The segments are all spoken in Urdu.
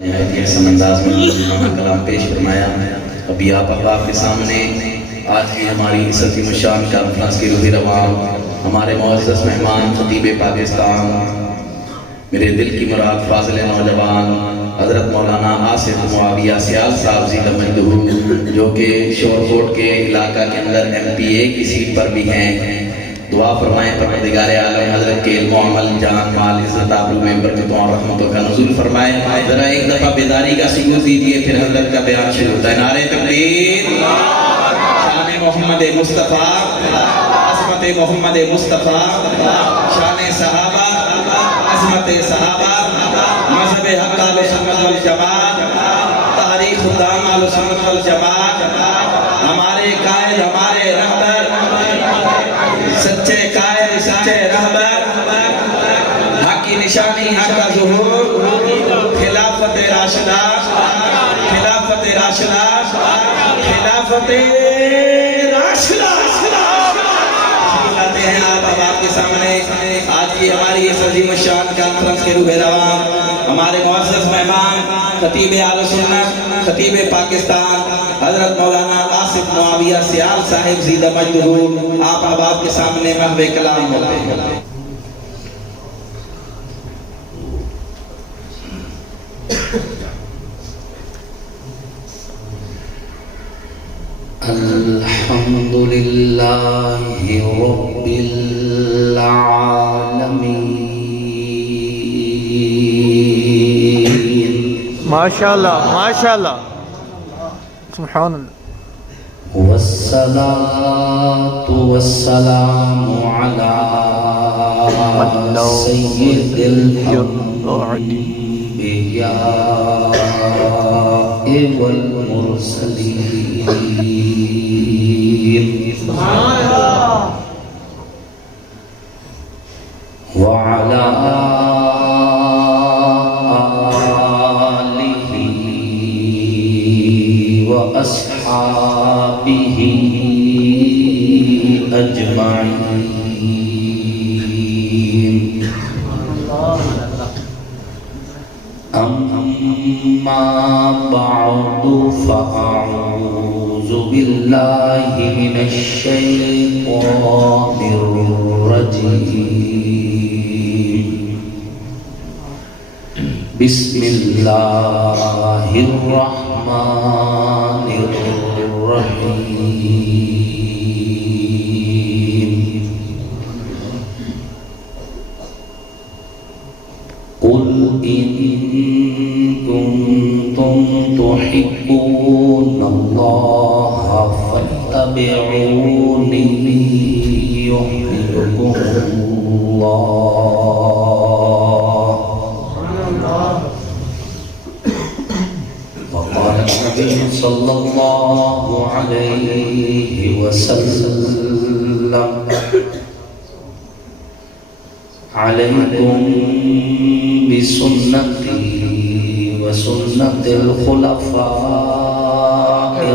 نہایت ہی احسن انداز میں کلام پیش فرمایا. ابھی آپ احباب کے سامنے آج کی ہماری اس عظیم الشان کانفرنس کی روح رواں ہمارے معزز مہمان خطیب پاکستان، میرے دل کی مراد فاضل نوجوان حضرت مولانا آصف معاویہ سیال صاحب زی مجدہ، جو کہ شور کوٹ کے علاقہ کے اندر MP کی سیٹ پر بھی ہیں. دعا فرمائیں پروردگار عالم حضرت کے علم و عمل جان مال عزت آبرو میں برکتوں اور رحمتوں کا نزول فرمائیں. ذرا ایک دفعہ بیداری کا سکوت دیجیے، پھر حضرت کا بیان شروع ہوتا ہے. نعرہ تکبیر، شان محمد مصطفیٰ، عظمت محمد مصطفیٰ، شان صحابہ، عظمت صحابہ، مذہب حق اہل سنت والجماعت، تاریخ خدام اہل سنت والجماعت، ہمارے قائد، ہمارے رہبر، سچے قائد، سچے رہبر، حق کی نشانی، حق کا ظہور، خلافت راشدہ، خلافت راشدہ، خلافت راشدہ. لاتے ہیں آپ کے سامنے آج کی ہماری اس عظیم الشان کانفرنس کے روح رواں ہمارے معزز مہمان خطیب اہل سنت، خطیب پاکستان حضرت مولانا آصف معاویہ سیال صاحب زی مجدہ. آپ احباب کے سامنے محو کلام ہوتے ہیں. الحمد للہ رب العالمین. ماشاءاللہ ماشاءاللہ سبحان اللہ. والصلاة والسلام على سيد الأنبياء والمرسلين وعلى آله وأصحابه أجمعين. أما بعد فأعوذ بالله من الشيطان الرجيم. بسم الله الرحمن الرحيم. قل إن كنتم تحبون الله فاتبعوني يحببكم الله. وقال النبي صلى الله عليه وسلم عليكم بسنتي وسنة الخلفاء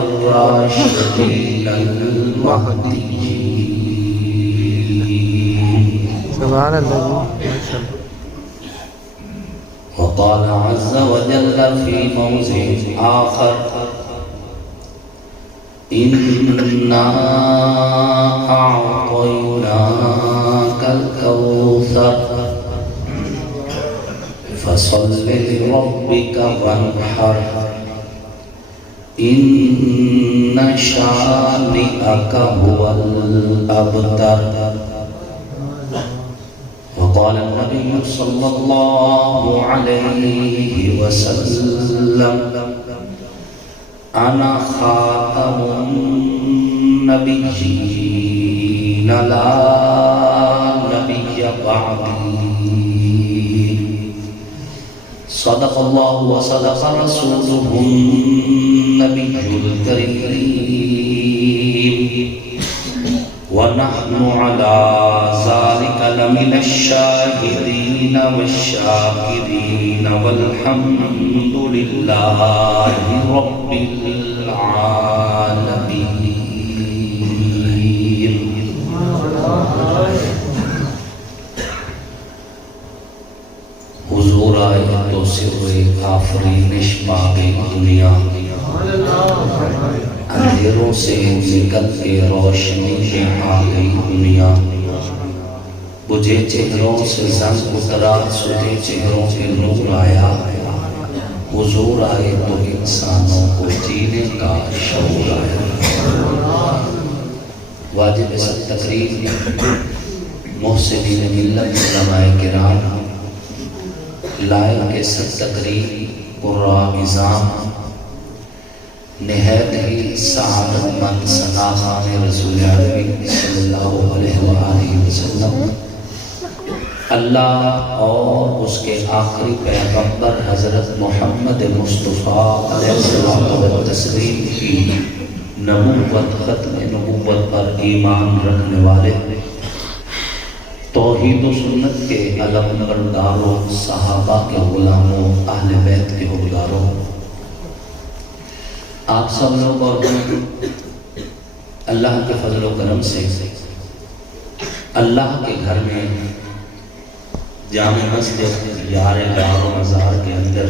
الراشدين المهديين. سبحان اللہ. وقال عز وجل في موضع آخر إنا أعطيناك الكوثر فصل لربك وانحر إن شانئك هو الأبتر. وقال النبي صلى الله عليه وسلم أنا خاتم النبيين لا نبي بعدي. صدق الله وصدق رسوله النبي الكريم ونحن على ذلك لمن الشاهدين والشاكرين والحمد لله رب العالمين. حضور آئے تو سے ہوئے آفرینش باغ دنیا، اندھیروں سے نکل کے روشنی میں آ گئی دنیا، بجھے چہروں سے زنگ اترا، سدے چہروں پہ نور آیا، حضور آئے تو انسانوں کو جینے کا شعور آیا۔ واجب سب تقریب محسنین ملت علماء کرام، لائق سب تقریب قراء نظام، نہایت ہی سعادت مند ثناخوان رسول عربی صلی اللہ علیہ وآلہ وسلم، اللہ اور اس کے آخری پیغمبر حضرت محمد مصطفیٰ علیہ الصلوۃ والتسلیم کی نبوت، ختم نبوت پر ایمان رکھنے والے توحید و سنت کے علم برداروں، صحابہ کے غلاموں، اہل بیت کے حقداروں، آپ سب لوگ اور اللہ کے فضل و کرم سے اللہ کے گھر میں جامع مسجد یار غار و مزار کے اندر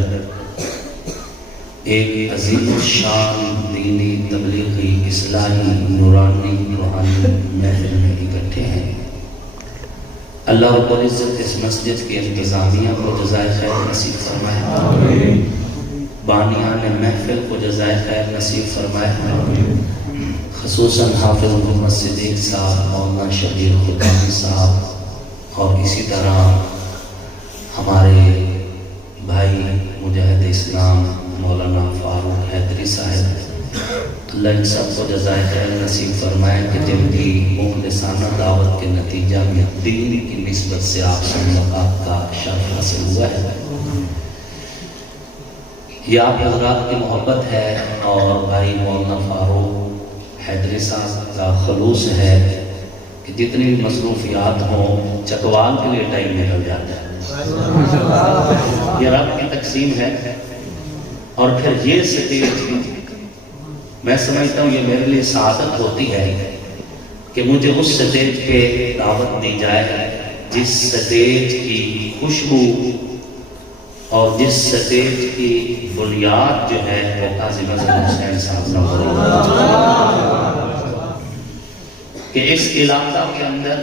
ایک عظیم الشان دینی تبلیغی اصلاحی نورانی روحانی محفل میں اکٹھے ہیں۔ اللہ رب العزت اس مسجد کے انتظامیہ کو جزائے خیر نصیب فرمائے، بانیان محفل کو جزائے خیر نصیب فرمائے، خصوصاً حافظ محمد صدیق صاحب، مولانا شبیر خدامی صاحب، اور اسی طرح ہمارے بھائی مجاہد اسلام مولانا فاروق حیدری صاحب، اللہ ان سب کو جزائے خیر نصیب فرمائے کہ جن کی مخلصانہ دعوت کے نتیجہ میں دین کی نسبت سے آپ سے ملاقات کا شرف حاصل ہوا ہے۔ یہ آپ حضرات کی محبت ہے اور بھائی مولانا فاروق حیدری صاحب کا خلوص ہے کہ جتنی بھی مصروفیات ہوں چکوال کے لیے ٹائم نکل جاتا ہے۔ یہ رب کی تقسیم ہے، اور پھر یہ سٹیج میں سمجھتا ہوں یہ میرے لیے سعادت ہوتی ہے کہ مجھے اس سٹیج پہ دعوت دی جائے جس سٹیج کی خوشبو اور جس سٹیج کی بنیاد جو ہے وہ قاضی نظر حسین صاحب کہ اس علاقہ کے اندر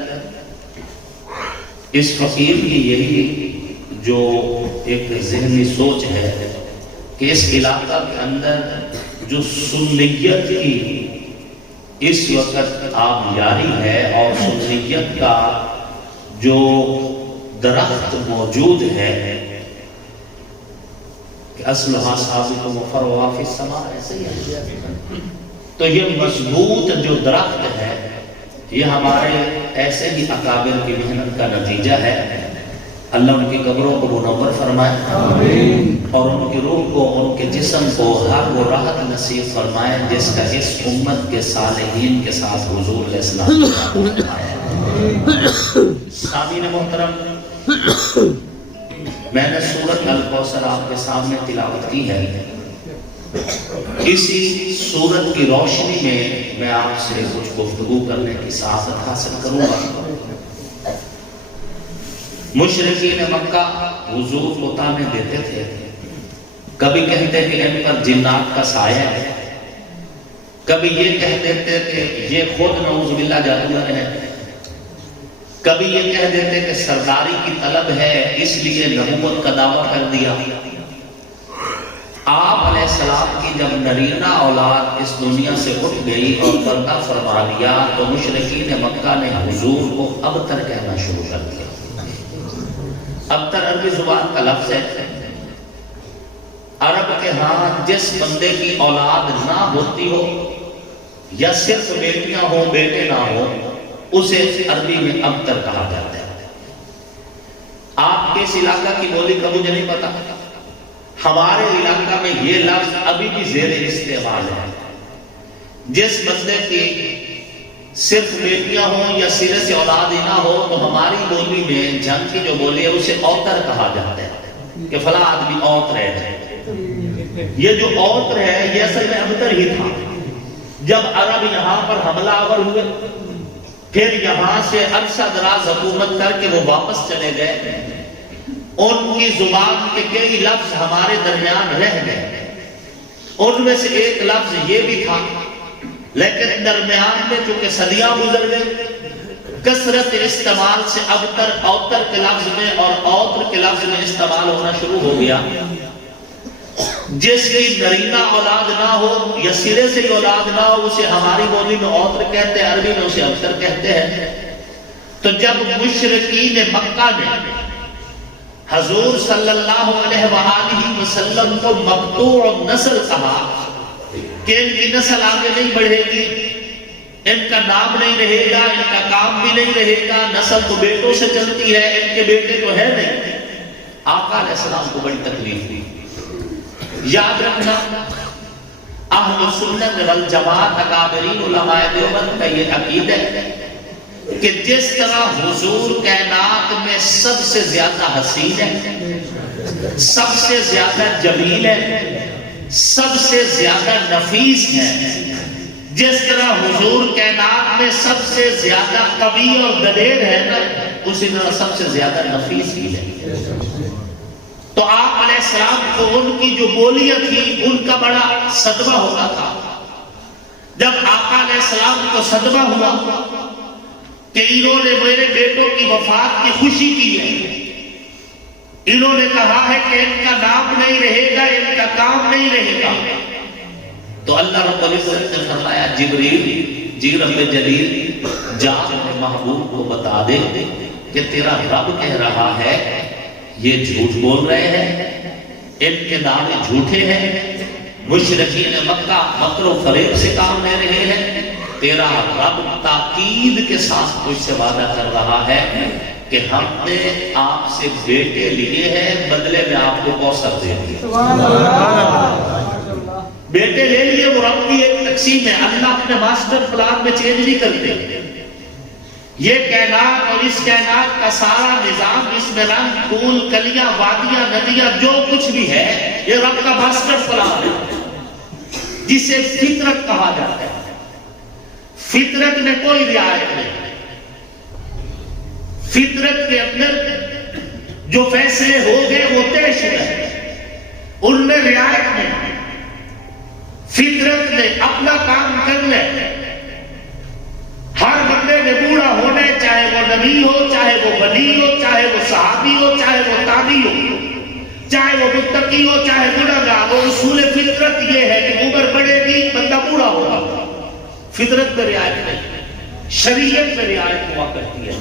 اس فقیر کی یہی جو ایک ذہنی سوچ ہے کہ اس علاقہ کے اندر جو سنیت کی اس وقت آبیاری ہے اور سنیت کا جو درخت موجود ہے کہ اصلها ثابت وفرعها فی السماء، ایسے ہی ہے، تو یہ مضبوط جو درخت ہے یہ ہمارے ایسے ہی اکابر کی محنت کا نتیجہ ہے۔ اللہ ان کی قبروں کو منور فرمائے اور ان کی روح کو، ان کے جسم کو ہر وہ راحت نصیب فرمائے جس کا اس امت کے صالحین کے ساتھ حضور علیہ السلام سامعین محترم، میں نے سورۃ الکوثر آپ کے سامنے تلاوت کی ہے۔ اسی سورت کی روشنی میں آپ سے کچھ گفتگو کرنے کی سعادت حاصل کروں گا۔ مشرکین مکہ حضور کو تانے دیتے تھے، کبھی کہتے کہ ان پر جنات کا سایہ ہے، کبھی یہ کہہ دیتے کہ یہ خود نعوذ باللہ جادوگر ہے، کبھی یہ کہہ دیتے کہ سرداری کی طلب ہے اس لیے نبوت کا دعویٰ کر دیا۔ آپ علیہ السلام کی جب نرینہ اولاد اس دنیا سے اٹھ گئی اور پردہ فرما لیا تو مشرکین مکہ نے حضور کو ابتر کہنا شروع کر دیا۔ ابتر عربی زبان کا لفظ ہے، عرب کے ہاں جس بندے کی اولاد نہ ہوتی ہو یا صرف بیٹیاں ہوں بیٹے نہ ہوں اسے عربی میں ابتر کہا جاتا ہے۔ آپ کے اس علاقہ کی بولی کا مجھے نہیں پتا، ہمارے علاقہ میں یہ لفظ ابھی بھی زیر استعمال ہے۔ جس بندے کی صرف بیٹیاں ہوں یا سرے سے اولاد ہی نہ ہو تو ہماری بولی میں جنگ کی جو بولی ہے اسے اوتر کہا جاتا ہے کہ فلاں آدمی اوتر ہے۔ یہ جو اوتر ہے یہ اصل میں ابتر ہی تھا۔ جب عرب یہاں پر حملہ آور ہوئے پھر یہاں سے عرصہ دراز حکومت کر کے وہ واپس چلے گئے ان کی زبان کے کئی لفظ ہمارے درمیان رہ گئے، ان میں سے ایک لفظ یہ بھی تھا، لیکن درمیان میں چونکہ صدیاں گزر گئے، کثرت استعمال سے ابتر اوتر کے لفظ میں اور اوتر کے لفظ میں استعمال ہونا شروع ہو گیا۔ جس کی نرینہ اولاد نہ ہو یا سرے سے ہی اولاد نہ ہو، اسے ہماری بولی میں اوتر کہتے ہیں، عربی میں اسے ابتر کہتے ہیں۔ تو جب مشرکین مکہ نے حضور صلی اللہ علیہ وآلہ وسلم کو مقطوع نسل کہا کہ ان کی نسل آگے نہیں بڑھے گی، ان کا نام نہیں رہے گا، ان کا کام بھی نہیں رہے گا، نسل تو بیٹوں سے چلتی ہے، ان کے بیٹے تو ہے نہیں، آقا علیہ السلام کو بڑی تکلیف دی۔ یاد رکھنا، اہل سنت والجماعت اکابرین علماء دیوبند کا یہ عقیدہ ہے کہ جس طرح حضور کائنات میں سب سے زیادہ حسین ہے، سب سے زیادہ جمیل ہے، سب سے زیادہ نفیس ہے، جس طرح حضور کائنات میں سب سے زیادہ قوی اور دلیر ہے نا، اسی طرح سب سے زیادہ نفیس بھی ہے۔ تو آپ علیہ السلام کو ان کی جو بولیاں تھی ان کا بڑا صدمہ ہوتا تھا۔ جب آقا علیہ السلام کو صدمہ ہوا کہ انہوں نے میرے بیٹوں کی وفات کی خوشی کی ہے، انہوں نے کہا ہے کہ ان کا نام نہیں رہے گا، ان کا کام نہیں رہے گا، تو اللہ رب العزت نے فرمایا جبریل جی رب جلیل جا اپنے محبوب کو بتا دے کہ تیرا رب کہہ رہا ہے یہ جھوٹ بول رہے ہیں، ان کے دعوے جھوٹے ہیں، مشرکین مکہ مکر و فریب سے کام لے رہے ہیں، تیرا رب تاکید کے ساتھ تجھ سے وعدہ کر رہا ہے کہ ہم نے آپ سے بیٹے لیے ہیں، بدلے میں آپ کو کوثر دے دیے۔ بیٹے لے لیے، وہ رب کی ایک تقسیم ہے، اللہ اپنے ماسٹر پلان میں چینج نہیں کرتے۔ یہ کائنات اور اس کائنات کا سارا نظام، اس میں رنگ پھول کلیاں وادیاں ندیاں جو کچھ بھی ہے، یہ رب کا ماسٹر پلان ہے جسے فطرت کہا جاتا ہے۔ فطرت میں کوئی رعایت نہیں، فطرت کے اندر جو فیصلے ہو گئے وہ طے شدہ ہے، ان میں رعایت نہیں۔ فطرت نے اپنا کام کر لے، ہر بندے نے بوڑھا ہونا ہے، چاہے وہ نبی ہو، چاہے وہ ولی ہو، چاہے وہ صحابی ہو، چاہے وہ تابعی ہو، چاہے وہ متقی ہو، چاہے گنہگار ہو، اصول فطرت یہ ہے کہ عمر بڑھے گی بندہ بوڑھا ہوگا۔ فطرت میں رعایت نہیں، شریعت میں رعایت ہوا کرتی ہے۔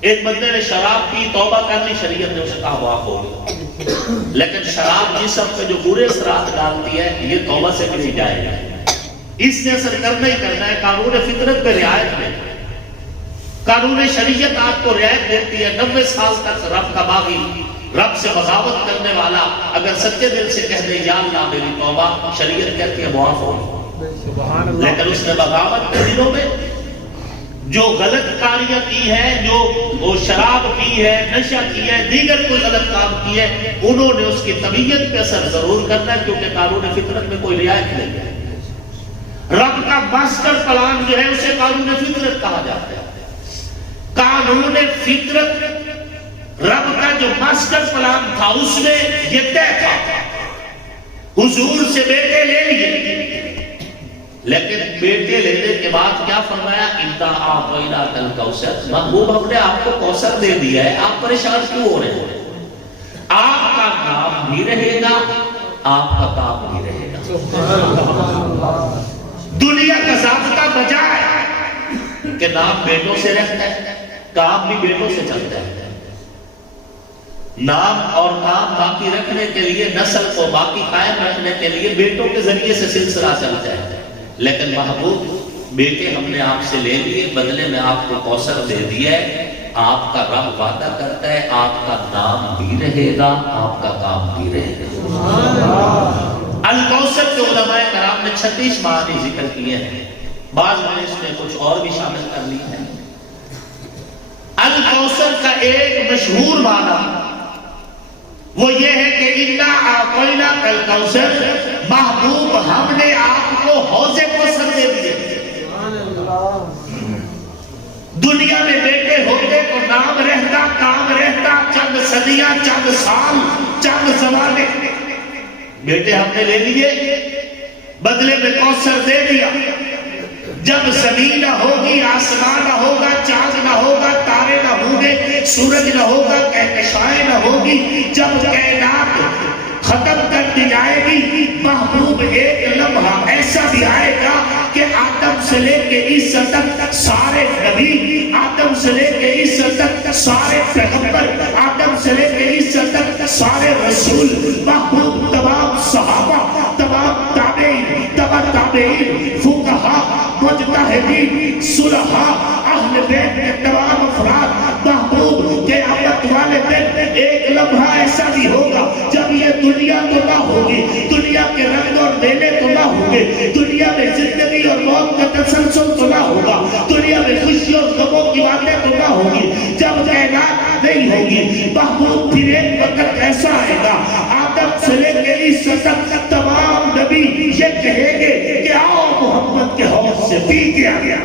ایک بندے نے شراب پی، توبہ کر لی، شریعت نے اسے کہا معاف ہو گیا، لیکن شراب جسم پہ جو برے اثرات ڈالتی ہے یہ توبہ سے بھی نہیں جائے گا، اس نے اثر کرنا ہی کرنا ہے۔ قانون فطرت پہ رعایت میں، قانون شریعت آپ کو رعایت دیتی ہے۔ 90 سال تک رب کا باغی، رب سے بغاوت کرنے والا اگر سچے دل سے کہہ دے یا اللہ میری توبہ، شریعت کہتی ہے معاف ہو، لیکن اس نے بغاوت کے دنوں میں جو غلط کاریاں کی ہے، جو وہ شراب پی ہے، نشہ کی ہے، دیگر کوئی غلط کام کی ہے، انہوں نے اس کی طبیعت پہ اثر ضرور کرنا ہے، کیونکہ قانون فطرت میں کوئی رعایت نہیں ہے۔ رب کا ماسٹر پلان جو ہے اسے قانون فطرت کہا جاتا ہے۔ قانون فطرت رب کا جو ماسٹر پلان تھا اس میں یہ طے تھا، حضور سے بیٹے لے لیے، لیکن بیٹے لینے کے بعد کیا فرمایا؟ اِنَّا أَعْطَيْنَاكَ الْكَوْثَرَ، محبوب ہم نے آپ کو کوثر دے دیا ہے، آپ پریشان کیوں ہو رہے ہیں؟ آپ کا نام بھی رہے گا، آپ کا کام بھی رہے گا۔ دنیا کا ضابطہ بجا ہے کہ نام بیٹوں سے رہتا ہے، کام بھی بیٹوں سے چلتا ہے۔ نام اور کام باقی رکھنے کے لیے، نسل کو باقی قائم رکھنے کے لیے بیٹوں کے ذریعے سے سلسلہ چلتا ہے، لیکن محبوب بیٹے ہم نے آپ سے لے لیے، بدلے میں آپ کو کوثر دے دیا ہے۔ آپ کا رب وعدہ کرتا ہے آپ کا نام بھی رہے گا، آپ کا کام بھی رہے گا۔ الکوثر کے علماء کرام نے 36 معنی ذکر کیے ہیں، بعض نے اس میں کچھ اور بھی شامل کر لی ہیں۔ الکوثر کا ایک مشہور معنی وہ یہ ہے کہ اِنَّا أَعْطَيْنَاكَ الْكَوْثَرَ، محبوب ہم نے آپ کو حوض کوثر دے دیے۔ دنیا میں بیٹے ہوتے تو نام رہتا، کام رہتا، چند صدیاں، چند سال، چند زمانے بیٹے ہم نے لے لیے، بدلے میں کوثر دے دیا۔ جب زمین نہ ہوگی، آسمان نہ ہوگا، چاند نہ ہوگا، تارے نہ ہوں گے، سورج نہ ہوگا، کہکشائیں نہ ہوگی، جب کائنات ختم کر دی جائے گی، محبوب ایک لمحہ ایسا بھی آئے گا کہ آدم سے لے کے عیسیٰ تک سارے نبی، آدم سے لے کے عیسیٰ تک سارے پیغمبر، آدم سے لے کے عیسیٰ تک سارے رسول، محبوب تمام صحابہ، تمام تابعین، تمام تابعین، فقہاء، مجتہدین، صلحاء، اہل بیت کے تمام افراد، محبوب قیامت والے دن ایک لمحہ ایسا بھی ہوگا جب یہ دنیا تو نہ ہوگی، دنیا کے رنگ اور میلے تو نہ ہوں گے، دنیا میں زندگی اور موت کا تسلسل تو نہ ہوگا، دنیا میں خوشی اور غموں کی باتیں تو نہ ہوگی، جب کائنات نہیں ہوگی، محبوب پھر ایک وقت ایسا آئے گا، آدم سے لے کے عیسیٰ تک تمام نبی یہ کہیں گے کہ آؤ محمد کے حوض سے پی کے آ گیا،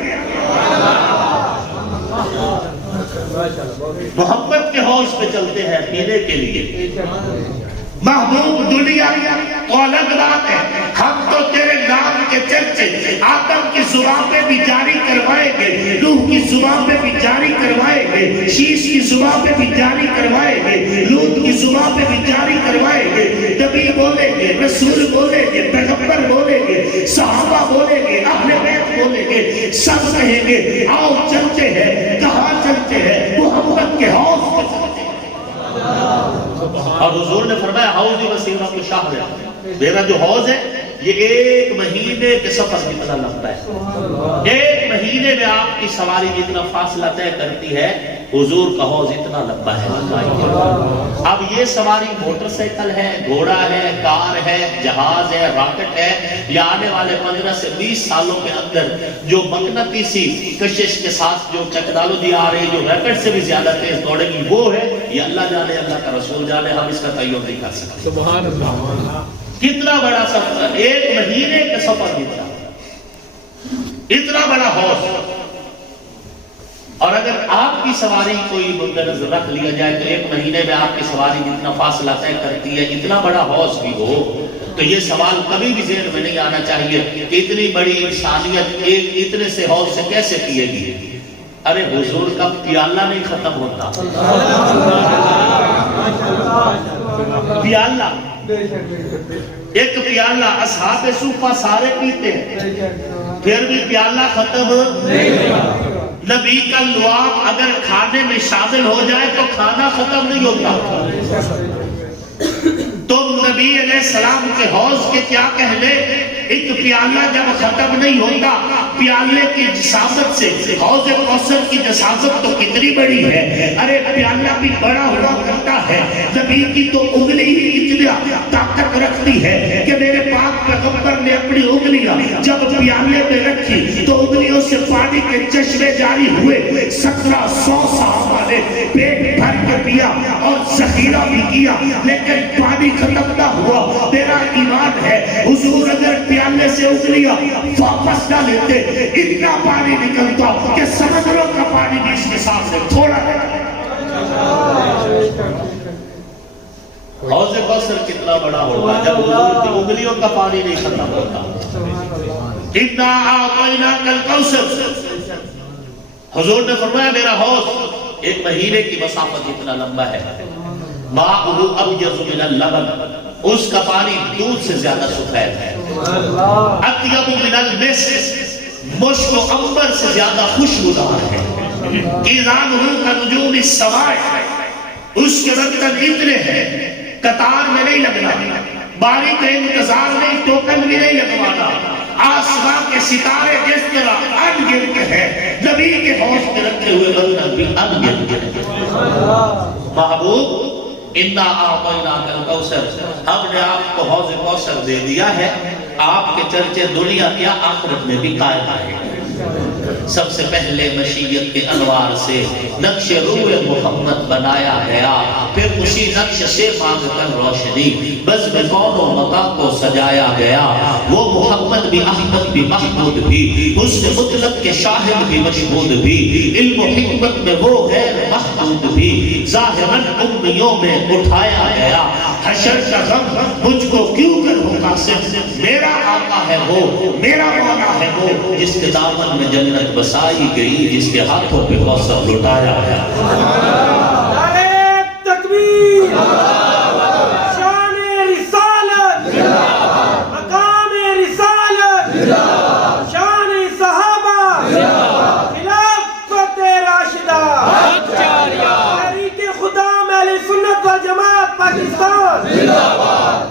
محمد کے حوض پہ چلتے ہیں پینے کے لیے۔ محبوب دنیا تو الگ بات ہے، ہم تو تیرے نام کے چرچے آدم کی زبان پہ بھی جاری کروائیں گے، نوح کی زبان پہ بھی جاری کروائیں گے، شیش کی زبان پہ بھی جاری کروائیں گے، لوط کی زبان پہ بھی جاری کروائیں گے، نبی بولیں گے، رسول بولیں گے، پیغمبر بولیں گے، صحابہ بولیں گے، اہل بیت بولیں گے، سب کہیں گے آؤ چلتے ہیں، کہاں چلتے ہیں؟ محمد کے حوض پہ چلتے ہیں۔ اور حضور نے فرمایا حوض مسیرۃ شہر، میرا جو حوض ہے یہ ایک مہینے کے سفر جتنا لمبا ہے، ایک مہینے میں آپ کی سواری جتنا فاصلہ طے کرتی ہے، حضور کا حوض اتنا لمبا ہے۔ اب یہ سواری موٹر سائیکل ہے، گھوڑا ہے، کار ہے، جہاز ہے، راکٹ ہے، یا آنے والے 15 سے 20 سالوں کے اندر جو مقناطیسی کشش کے ساتھ جو ٹیکنالوجی آ رہی، جو ریکٹ سے بھی زیادہ تیز دوڑے گی، وہ ہے، یہ اللہ جانے، اللہ کا رسول جانے، ہم اس کا تعین نہیں کر سکتے۔ سبحان اللہ، کتنا بڑا سفر، ایک مہینے کا سفر اتنا بڑا حوض۔ اور اگر آپ کی سواری کوئی مندرجہ رکھ لیا جائے تو ایک مہینے میں آپ کی سواری جتنا فاصلہ طے کرتی ہے، اتنا بڑا حوض بھی ہو، تو یہ سوال کبھی بھی ذہن میں نہیں آنا چاہیے کہ اتنی بڑی انسانیت ایک اتنے سے حوض سے کیسے پیے گی۔ ارے حضور کا پیالہ نہیں ختم ہوتا، پیالہ، ایک پیالہ اصحاب صوفہ سارے پیتے ہیں، پھر بھی پیالہ ختم نہیں۔ نبی کا لعاب اگر کھانے میں شامل ہو جائے تو کھانا ختم نہیں ہوتا۔ تم نبی علیہ السلام کے حوض کے کیا کہنے، ایک پیالہ جب ختم نہیں ہوتا، پیالے کی جسامت سے حوض کوثر کی جسامت تو کتنی بڑی ہے، ارے پیالہ بھی بڑا ہوا کرتا ہے، نبی کی تو انگلی ہی اتنا طاقت رکھتی ہے کہ میرے پاک پیغمبر نے اپنی انگلیاں جب پیالے میں رکھی تو انگلیوں سے پانی کے چشمے جاری ہوئے، 1700 صحابہ نے پیٹ بھر کے پیا اور ذخیرہ بھی کیا، لیکن پانی ختم نہ ہوا۔ میرا ایمان ہے حضور اگر پیالے سے انگلیاں واپس نہ لیتے، اتنا پانی نکلتا کہ سمندروں کا پانی بھی اس کے سامنے تھوڑا ہے۔ حوض کوثر کتنا بڑا ہوگا جب حضور کی انگلیوں کا پانی نہیں ختم ہوتا۔ اِنَّا أَعْطَيْنَاكَ الْكَوْثَرَ، حضور نے فرمایا میرا حوض ایک مہینے کی مسافت اتنا لمبا ہے، مَاءُهُ أَبْيَضُ مِنَ اللَّبَنِ، اس کا پانی دودھ سے زیادہ سفید ہے، اطیب من المسک، مشک و عنبر سے زیادہ خوشبودار ہے، قِيزَانُهُ كَنُجُومِ السَّمَاءِ، اس کے برتن اتنے ہیں قطار میں نہیں لگنا، باری کا انتظار نہیں، ٹوکن بھی نہیں لگوانا، آسمان کے ستارے جس طرح ان گنت ہے، نبی کے حوض میں رکھے ہوئے برتن بھی ان گنت ہے۔ محبوب اِنَّا أَعْطَيْنَاكَ الْكَوْثَرَ، ہم نے آپ کو حوض کوثر دے دیا ہے، آپ کے چرچے دنیا کیا آخرت میں بھی قائم آئے۔ سب سے پہلے مشیت کے انوار سے نقش روح محمد بنایا گیا، پھر اسی نقش سے مانگ کر روشنی بزم کون و مکان کو سجایا گیا۔ وہ محمد بھی احمد بھی محمود بھی حسن مطلق کے شاہد بھی مشہود بھی علم و حکمت میں وہ غیر محمود بھی ظاہراً امیوں میں اٹھایا گیا حشر کا غم مجھ کو کیوں کر ہو قاسم میرا آقا ہے وہ میرا مولا ہے وہ جس کے دامن میں جنت بسائی گئی جس کے ہاتھوں پہ کوثر لٹایا گیا نعرہ تکبیر شان رسالت مقام رسالت شان صحابہ خلافت راشدہ تحریک خدا اہل سنت والجماعت پاکستان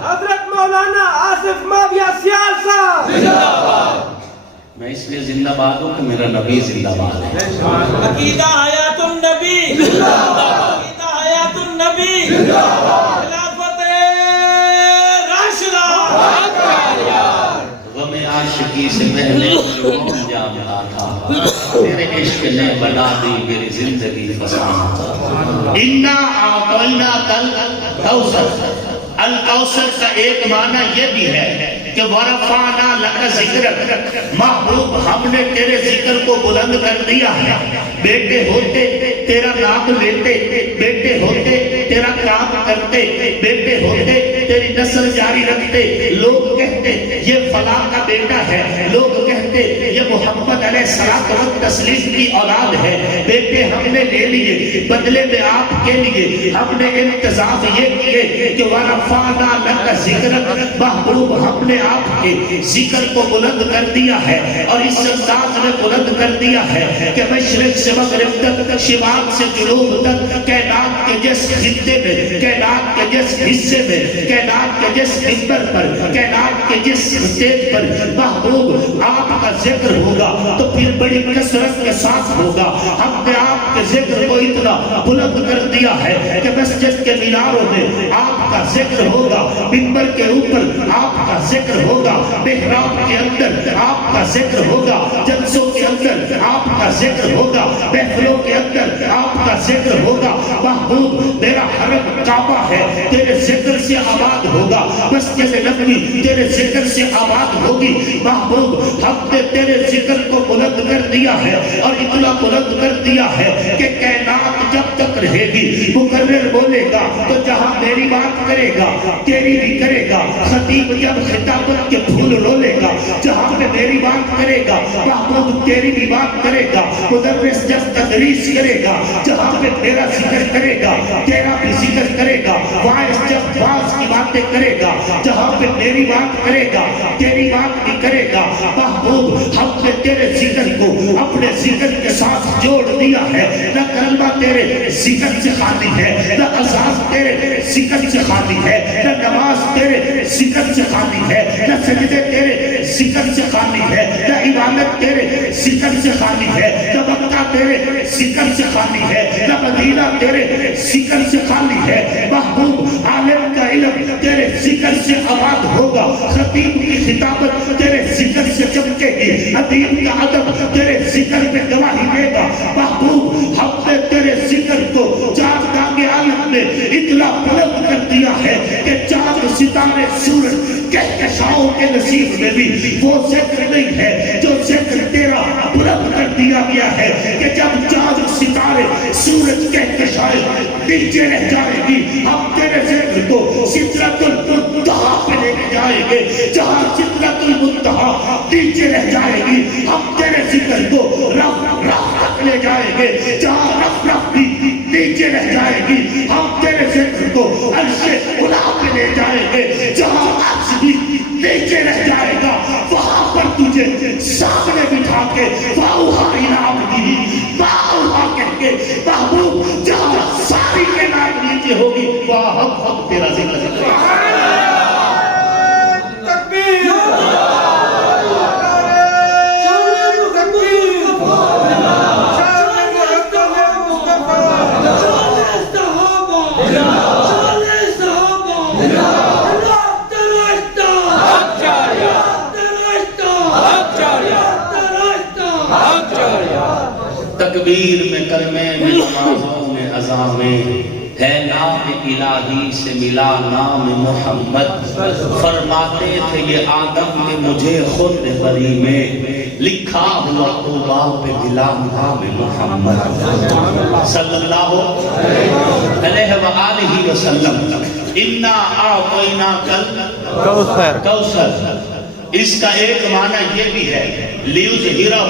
حضرت مولانا آصف ماویہ سیال صاحب میں اس لیے زندہ باد ہوں کہ میرا نبی زندہ باد ہے عقیدہ حیات النبی عقیدہ حیات النبی خلافت راشدہ غم عاشقی سے پہلے کون جامعہ تھا تیرے عشق نے بنا دی میری زندگی فسانہ اِنَّا أَعْطَيْنَاكَ الْكَوْثَرَ الکوثر کا ایک معنی یہ بھی ہے کہ وَرَفَعْنَا لَكَ ذِكْرَكَ محبوب ہم نے تیرے ذکر کو بلند کر دیا ہے بیٹے ہوتے تیرا نام لیتے بیٹے ہوتے تیرا کام کرتے بیٹے ہوتے تیری نسل جاری رکھتے لوگ کہتے یہ فلاں کا بیٹا ہے لوگ کہتے یہ محمد علیہ السلام کی اولاد ہے بیٹے ہم نے لے لیے بدلے میں آپ کے لیے ہم نے انتظام یہ کیے کہ وَرَفَعْنَا لَكَ ذِكْرَكَ محبوب ہم نے آپ کے ذکر کو بلند کر دیا ہے اور اس انداز میں بلند کر دیا ہے کہ مشرق سے مغرب تک شمال سے جنوب تک کائنات کے جس خطے میں کائنات کے جس حصے میں کائنات کے جس ممبر پر کائنات کے جس اسٹیج پر محبوب آپ کا ذکر ہوگا تو پھر بڑی کثرت کے ساتھ ہوگا ہم نے آپ کے ذکر کو اتنا بلند کر دیا ہے کہ مسجد کے میناروں میں آپ کا ذکر ہوگا ممبر کے اوپر آپ کا ذکر ہوگا محراب کے اندر آپ کا ذکر ہوگا جلسوں کے اندر آپ کا ذکر ہوگا محفلوں کے اندر آپ کا ذکر ہوگا محبوب میرا حرم کعبہ ہے تیرے ذکر سے آباد ہوگا مسجد نبوی تیرے ذکر سے آباد ہوگی محبوب ہم نے تیرے ذکر کو بلند کر دیا ہے اور اتنا بلند کر دیا ہے کہ کائنات جب تک رہے گی مقرر بولے گا تو جہاں میری بات کرے گا تیری بھی کرے گا خطیب جب خطابت کے پھول رولے گا جہاں پہ میری بات کرے گا محمود تیری بھی بات کرے گا مدرس جب تدریس کرے گا جہاں پہ میرا ذکر کرے گا تیرا بھی ذکر کرے گا وائس جب واز کی باتیں کرے گا جہاں پہ میری بات کرے گا تیری بات بھی کرے گا محبوب ہم نے تیرے ذکر کو اپنے ذکر کے ساتھ جوڑ دیا ہے نہ کلمہ تیرے ذکر سے خالی ہے نہ اذان تیرے ذکر سے خالی ہے نہ نماز تیرے ذکر سے خالی ہے نہ سجدے تیرے ذکر سے خالی ہے نہ عبادت تیرے ذکر سے خالی ہے نہ مکہ تیرے ذکر سے خالی ہے نہ مدینہ تیرے ذکر سے خالی ہے محبوب عالم کا علم تیرے ذکر سے آباد ہوگا خطیب کی خطابت تیرے ذکر سے چمکے گی ادیب کا ادب تیرے ذکر پہ گواہی دے گا محبوب ہم نے تیرے ذکر کو چاند دانگے عالم نے اتنا بلند کر دیا ہے کہ چاند ستارے سورج کہکشاؤں کے نصیب میں بھی وہ ذکر نہیں ہے جو ذکر تیرا بلند کر دیا گیا ہے کہ جب چاند ستارے سورج کہکشائے نیچے رہ جائے گی ہم تیرے ذکر کو سدرۃ المنتہا پہ لے کے جائیں گے جہاں سدرۃ المنتہا نیچے رہ جائے گی ہم تیرے ذکر کو رف رف تک لے جائیں گے جہاں رف رف بھی نیچے رہ جائے گی ہم تیرے ذکر کو عرش اولی پہ لے جائیں گے جہاں عرش بھی نیچے رہ جائے گا وہاں پر تجھے سامنے بٹھا کے واؤہا انعام دی واؤہا کہہ کے محبوب جہاں ساری کے نام نیچے ہوگی وہاں ہم تیرا ذکر کریں تکبیر میں کلمے میں نمازوں میں اذان میں ہے نام الہی سے ملا نام محمد، فرماتے تھے یہ آدم نے مجھے خود بری میں لکھا ہوا توبہ پہ ملا نام محمد صلی اللہ علیہ وآلہ وسلم۔ انا اعطیناک الکوثر، اس کا ایک معنی یہ بھی ہے لیظہرہ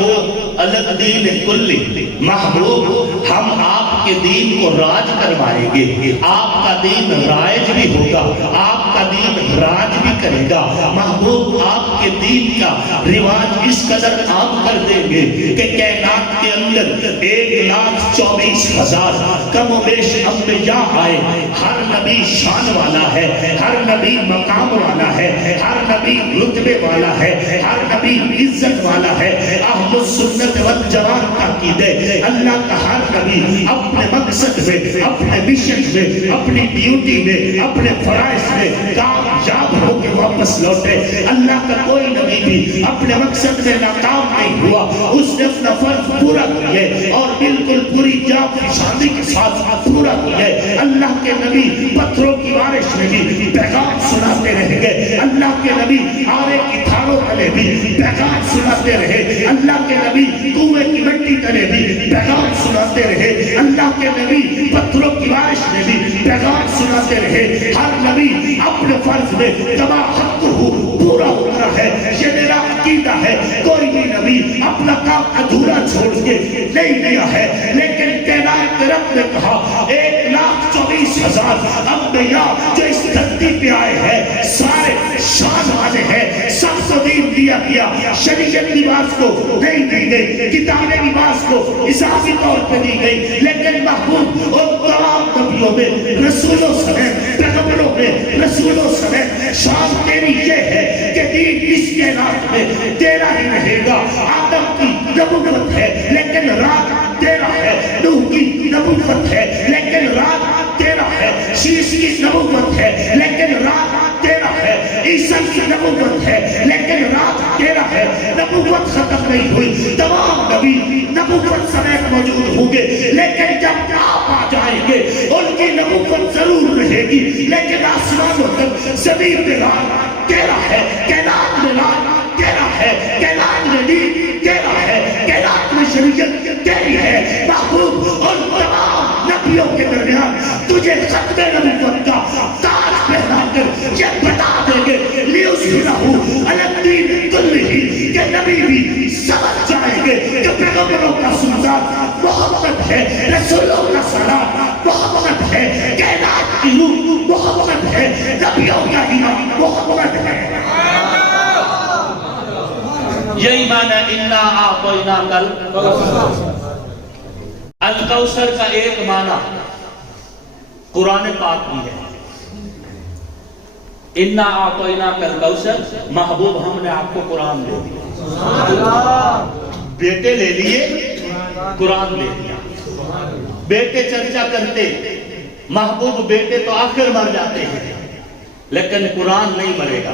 علی الدین کلہ، محبوب ہم آپ کے دین کو راج کروائیں گے، آپ کا دین رائج بھی ہوگا، آپ کا دین راج بھی کرے گا۔ محبوب آپ کے دین کا رواج اس قدر عام کر دیں گے کہ کائنات کے اندر 1,24,000 کم و بیش انبیاء آئے، ہر نبی شان والا ہے، ہر نبی مقام والا ہے، ہر نبی رتبے والا ہے، ہر نبی عزت والا ہے۔ اہل السنت والجماعت کا عقیدہ ہے اللہ کا ہر نبی اپنے مقصد میں، اپنے مشن میں، اپنی ڈیوٹی میں، اپنے فرائض میں کامیاب ہو کے واپس لوٹے۔ اللہ کا کوئی نبی بھی اپنے مقصد میں ناکام نہیں ہوا، اس نے اپنا فرض پورا کیا اور بالکل پوری جان شادی کے ساتھ پورا کیا۔ اللہ کے نبی پتھروں کی بارش میں بھی پیغام سناتے رہ گئے، اللہ کے نبی آرے کی تھاروں تلے بھی پیغام سناتے رہے، اللہ کے نبی کنویں کی مٹی تلے بھی پیغام سناتے رہے، اللہ کے نبی پتھروں کی بارش میں بھی پیغام سناتے رہے۔ ہر نبی اپنے فرض میں کما حق ہو پورا ہوتا ہے، یہ میرا عقیدہ ہے۔ کوئی بھی نبی اپنا کام ادھورا چھوڑ کے نہیں گیا ہے، لیکن کائنات کے رب نے کہا 1,24,000 انبیاء جو اس دھرتی پہ آئے ہیں سارے شان والے ہیں، سب کو دین دیا گیا، شریعت لباس کو نہیں دی گئی، کتاب لباس کو اضافی طور پہ دی گئی، لیکن محبوب اور تمام نبیوں میں، رسولوں سمیت، پیغمبروں میں، رسولوں سمیت شان تیری یہ ہے کہ دین اس کائنات میں تیرا ہی رہے گا۔ آدم کی نبوت ہے لیکن رات تیرا ہے، نوح کی نبوت ہے لیکن رات تیرا ہے، شیش کی نبوت ہے لیکن رات تیرا ہے، عیسیٰ کی نبوت ہے لیکن رات تیرا ہے۔ نبوت ختم نہیں ہوئی، تمام نبی نبوت سمیت موجود ہوں گے، لیکن جب آپ آ جائیں گے ان کی نبوت ضرور رہے گی، لیکن آسمان و زمین میں راج تیرا ہے، کائنات میں راج تیرا ہے، کائنات میں دین تیرا ہے، کائنات میں شریعت تیری ہے۔ محبوب ان تمام نبیوں کے درمیان تجھے ختم نبوت کا تاج پہنا کر یہ بتا دیں گے لیظہرہ علی الدین کلہ، کہ نبی بھی سمجھ جائیں گے کہ پیغمبروں کا سلطان محمد ہے، رسولوں کا سلام محمد ہے، کائنات کی روح محمد ہے، نبیوں کا امام محمد ہے۔ یہی معنی انا اعطیناک الکوثر کا ایک معنی قرآن پاک بھی ہے۔ انا اعطیناک الکوثر، محبوب ہم نے آپ کو قرآن دے دیا، بیٹے لے لیے قرآن لے دیا۔ بیٹے چرچا کرتے، محبوب بیٹے تو آخر مر جاتے ہیں لیکن قرآن نہیں مرے گا۔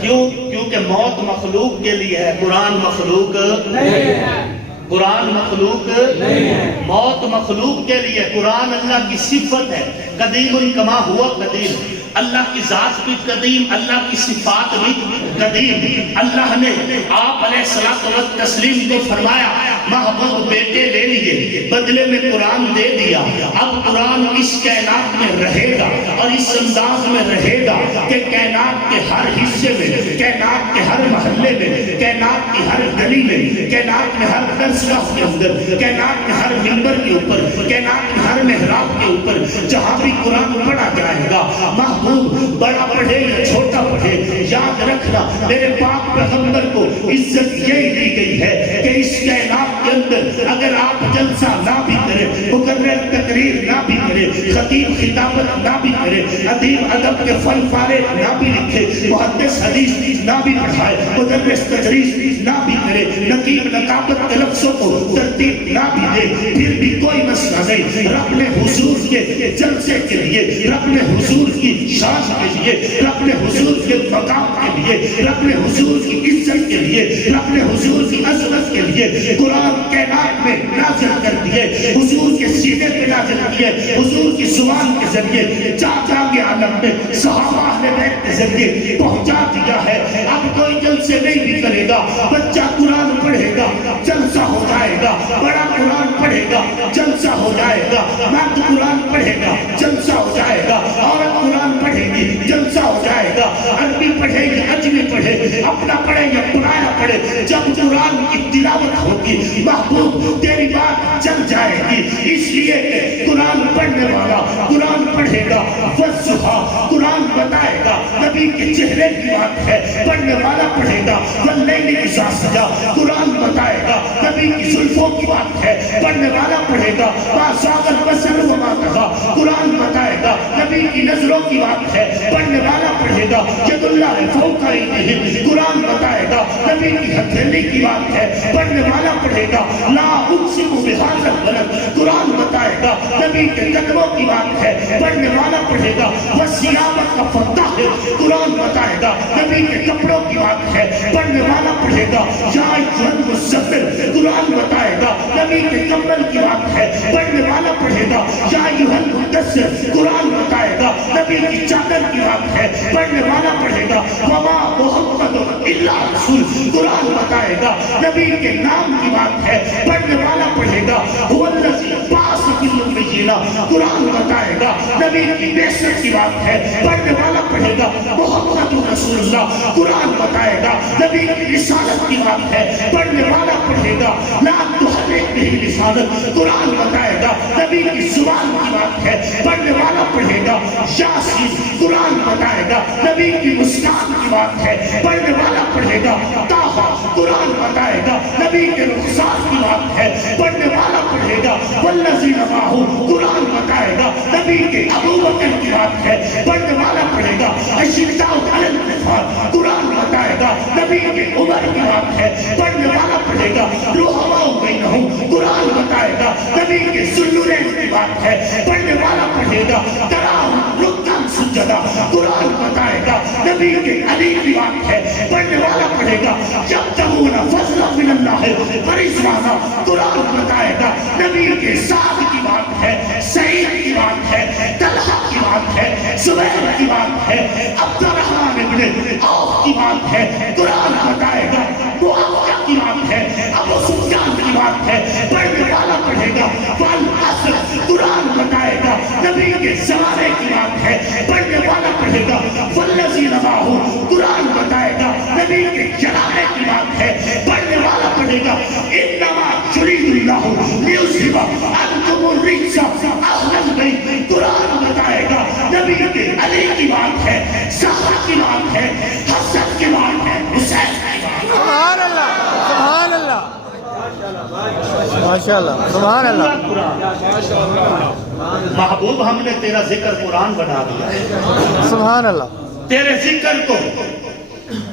کیوں؟ کیونکہ موت مخلوق کے لیے ہے، قرآن مخلوق نہیں ہے، قرآن مخلوق نہیں ہے، موت مخلوق کے لیے۔ قرآن اللہ کی صفت ہے، قدیم کما ہوا قدیم، اللہ کی ذات بھی قدیم، اللہ کی صفات بھی قدیم۔ اللہ نے آپ علیہ الصلوۃ والتسلیم کو فرمایا محبوب بیٹے لے لیے، بدلے میں قرآن دے دیا۔ اب قرآن اس کائنات میں رہے گا اور اس انداز میں رہے گا کہ کائنات کے ہر حصے میں، کائنات کے ہر محلے میں، کائنات کی ہر گلی میں، کائنات میں ہر درسگاہ کے اندر، کائنات میں ہر منبر کے اوپر، کائنات میں ہر محراب کے اوپر جہاں بھی قرآن پڑھا جائے گا، محبوب بڑا پڑھے یا چھوٹا پڑھے، یاد رکھنا میرے پاک پیغمبر کو عزت یہی دی گئی ہے کہ اس کائنات کے اندر اگر آپ جلسہ نہ بھی کریں، مقرر تقریر نہ بھی کریں، خطیب خطابت نہ بھی کریں، ادیب ادب کے فن پارے نہ بھی لکھے، محدث حدیث نہ بھی پڑھائے، مدرس تدریس نہ بھی کرے، نقیب نقابت کے لفظوں کو ترتیب نہ بھی دے، پھر بھی کوئی مسئلہ نہیں۔ رب نے حضور کے جلسے کے لیے، رب نے حضور کی شان کے لیے، رب نے حضور کے مقام کے لیے، رب نے حضور کی عزت کے لیے، رب نے حضور کی عظمت کے لیے قرآن کائنات میں نازل کر دیے، حضور کے سینے پہ نازل ذریعے حضور کی زبان کے ذریعے جاگ عالم میں صحابہ اہل بیت کے ذریعے پہنچا دیا ہے. اب کوئی جلسے نہیں بھی کرے گا. بچہ قرآن پڑھے گا جلسہ ہو جائے گا, بڑا قرآن پڑھے گا جلسہ ہو جائے گا, مرد قرآن پڑھے گا جلسہ ہو جائے گا, عورت قرآن پڑھے گی جلسہ ہو جائے گا, عربی پڑھے گی عجمی پڑھے, اپنا پڑھے یا پرایا پڑھے. جب قرآن کی تلاوت ہوگی محبوب تیری بات چل جائے گی. اس لیے کہ قرآن پڑھنے والا قرآن پڑھے گا, والضحیٰ قرآن بتائے گا نبی کے چہرے کی بات ہے, پڑھنے والا پڑھے گا واللیل اذا سجا قرآن بتائے گا نبی کی زلفوں کی بات ہے, پڑھنے والا پڑھے گا ما زاغ البصر وما طغى قرآن بتائے گا نبی کی نظروں کی بات ہے, پڑھنے والا پڑھے گا ید اللہ فوق ایدیہم قرآن بتائے گا نبی کی ہتھیلی کی بات ہے, پڑھنے والا پڑھے گا لا اقسم بہذا البلد قرآن بتائے گا نبی کے قدموں کی بات ہے, پڑھنے والا پڑھے گا والثیاب فطہر قرآن بتائے گا نبی کے کپڑوں کی بات ہے, پڑھنے والا پڑھے گا یا ایھا المزمل قرآن بتائے گا نبی کے کمبل کی بات ہے, پڑھنے والا پڑھے گا یا ایھا المدثر قرآن بتائے گا نبی کی چادر کی بات ہے, پڑھنے والا پڑھے گا وما محمد الا رسول قرآن بتائے گا نبی کے نام کی بات ہے, پڑھنے والا پڑھے گا هو الذی بعث فی الامیین قرآن بتائے گا نبی کی بعثت کی بات ہے, پڑھنے والا پڑھے گا محمد رسول اللہ قرآن بتائے گا نبی کی رسالت کی بات ہے, پڑھنے والا پڑھے گا لا تحرک به لسانک قرآن بتائے گا نبی کی زبان کی بات ہے, پڑھنے والا پڑھے گا یاسین قرآن بتائے گا نبی کی مسکان کی بات ہے, پڑھنے والا پڑھے گا طٰہٰ قرآن بتائے گا نبی کے رخسار کی بات ہے, پڑھنے والا پڑھے گا والذین معہ قرآن بتائے گا نبی کے ابوبکر کی بات ہے, پڑھنے والا پڑھے گا اشداء علی الکفار قرآن بتائے گا نبی کے عمر کی بات ہے, پڑھنے والا پڑھے گا رحماء بینہم قرآن بتائے گا نبی کے ذوالنورین کی بات ہے, پڑھنے والا پڑھے گا تراہم رکعا سجدا قرآن بتائے گا نبی کے علی کی بات ہے, پڑھنے والا پڑھے گا یبتغون فضلا من اللہ ورضوانا قرآن بتائے گا نبی کے سعد کی بات ہے, سعید کی بات ہے, طلحہ کی بات ہے, زبیر کی بات ہے, عبد الرحمن ابن عوف کی بات ہے, قرآن بتائے گا معاویہ کی بات ہے, ابو سفیان کی بات ہے, پڑھنے والا پڑھے گا والعصر قرآن بتائے گا نبی کے زمانے کی بات ہے, پڑھنے والا پڑھے گا والذین معہ قرآن بتائے گا نبی کے جلالے کی بات ہے, پڑھنے والا پڑھے گا انما یرید اللہ لیذھب عنکم الرجس اہل البیت قرآن بتائے گا نبی کے علی کی بات ہے, زہرا کی بات ہے, حسن کی بات ہے, حسین کی بات ہے. سبحان اللہ سبحان اللہ ماشاءاللہ سبحان اللہ. محبوب ہم نے تیرا ذکر قرآن بنا دیا, سبحان اللہ. تیرے ذکر کو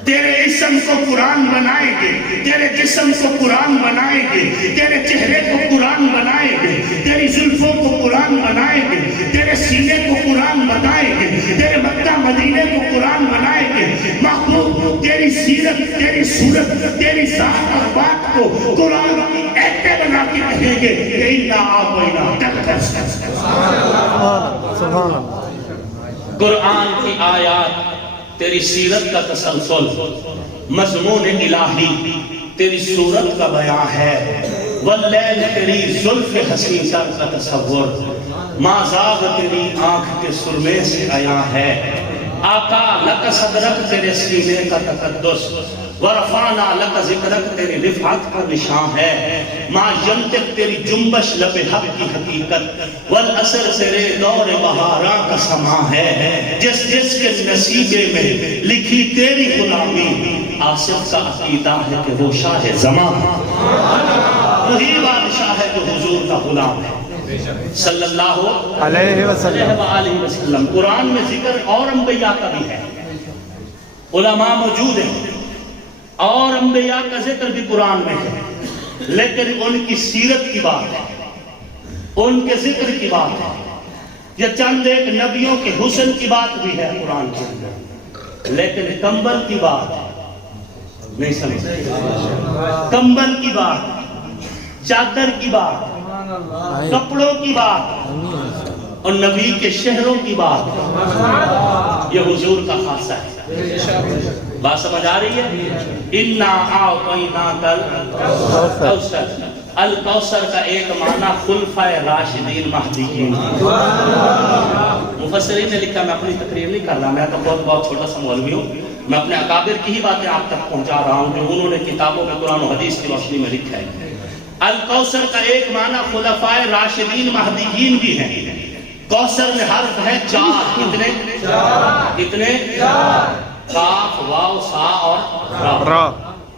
تیرے اسم کو قرآن بنائیں گے, تیرے جسم کو قرآن بنائیں گے, تیرے چہرے کو قرآن بنائیں گے, تیری زلفوں کو قرآن بنائیں گے, تیرے سینے کو قرآن بنائیں گے, تیرے مکہ مدینے کو قرآن بنائیں گے. محبوب تیری سیرت, تیری صورت, تیری ذات اور بات کو قرآن کی ایتے بنا کے کہیں گے کہ اِنَّا أَعْطَيْنَاكَ سبحان اللہ. قرآن کی آیات تیری سیرت کا تسلسل, مضمون الہی تیری صورت کا بیان ہے, واللیل تیری زلف حسین سر کا تصور, ما زاغ تیری آنکھ کے سرمے سے آیا ہے, آقا لک صدرک تیرے سینے کا تقدس, ورفعنا لک ذکرک تیری رفعت کا نشان ہے, ما ینطق تیری جنبش لب حق کی حقیقت, والعصر تیرے دور بہاراں کا سما ہے, جس جس کے نصیبے میں لکھی تیری غلامی, آصف کا عقیدہ ہے کہ وہ شاہ زمان, وہی بادشاہ ہے جو حضور کا غلام ہے صلی اللہ علیہ وسلم. قرآن میں ذکر اور انبیاء کا بھی ہے, علماء موجود ہیں اور انبیاء کا ذکر بھی قرآن میں ہے, لیکن ان کی سیرت کی بات ہے, ان کے ذکر کی بات ہے, یہ چند ایک نبیوں کے حسن کی بات بھی ہے قرآن کے اندر, لیکن کمبل کی بات نہیں سمجھتے, کمبل کی بات, چادر کی بات, کپڑوں کی بات, اور نبی کے شہروں کی بات ہے، یہ حضور کا خاصہ ہے۔ بات سمجھ آ رہی ہے؟ اِنَّا أَعْطَيْنَاكَ الْكَوْثَرَ۔ الکوثر کا ایک معنی خلفائے راشدین مہدیین۔ مفسرین نے لکھا، میں اپنی تقریر نہیں کر رہا، میں تو بہت چھوٹا سا مولوی ہوں، میں اپنے اکابر کی ہی باتیں آپ تک پہنچا رہا ہوں جو انہوں نے کتابوں میں قرآن و حدیث کی روشنی میں لکھا ہے۔ الکوثر کا ایک معنی خلفائے راشدین مہدیین بھی ہے۔ کوثر میں حرف ہے 4، کتنے؟ کتنے؟ کاف، واو، سا اور را۔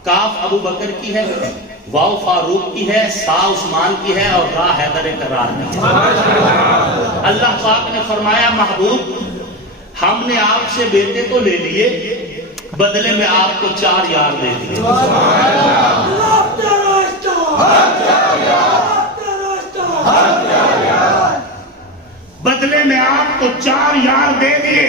کاف ابو بکر کی ہے، واو فاروق کی ہے، سا عثمان کی ہے اور را حیدر کرار کی ہے۔ اللہ پاک نے فرمایا محبوب ہم نے آپ سے بیٹے تو لے لیے، بدلے میں آپ کو 4 یار دے دیے۔ بدلے میں آپ کو 4 یار دے دیے۔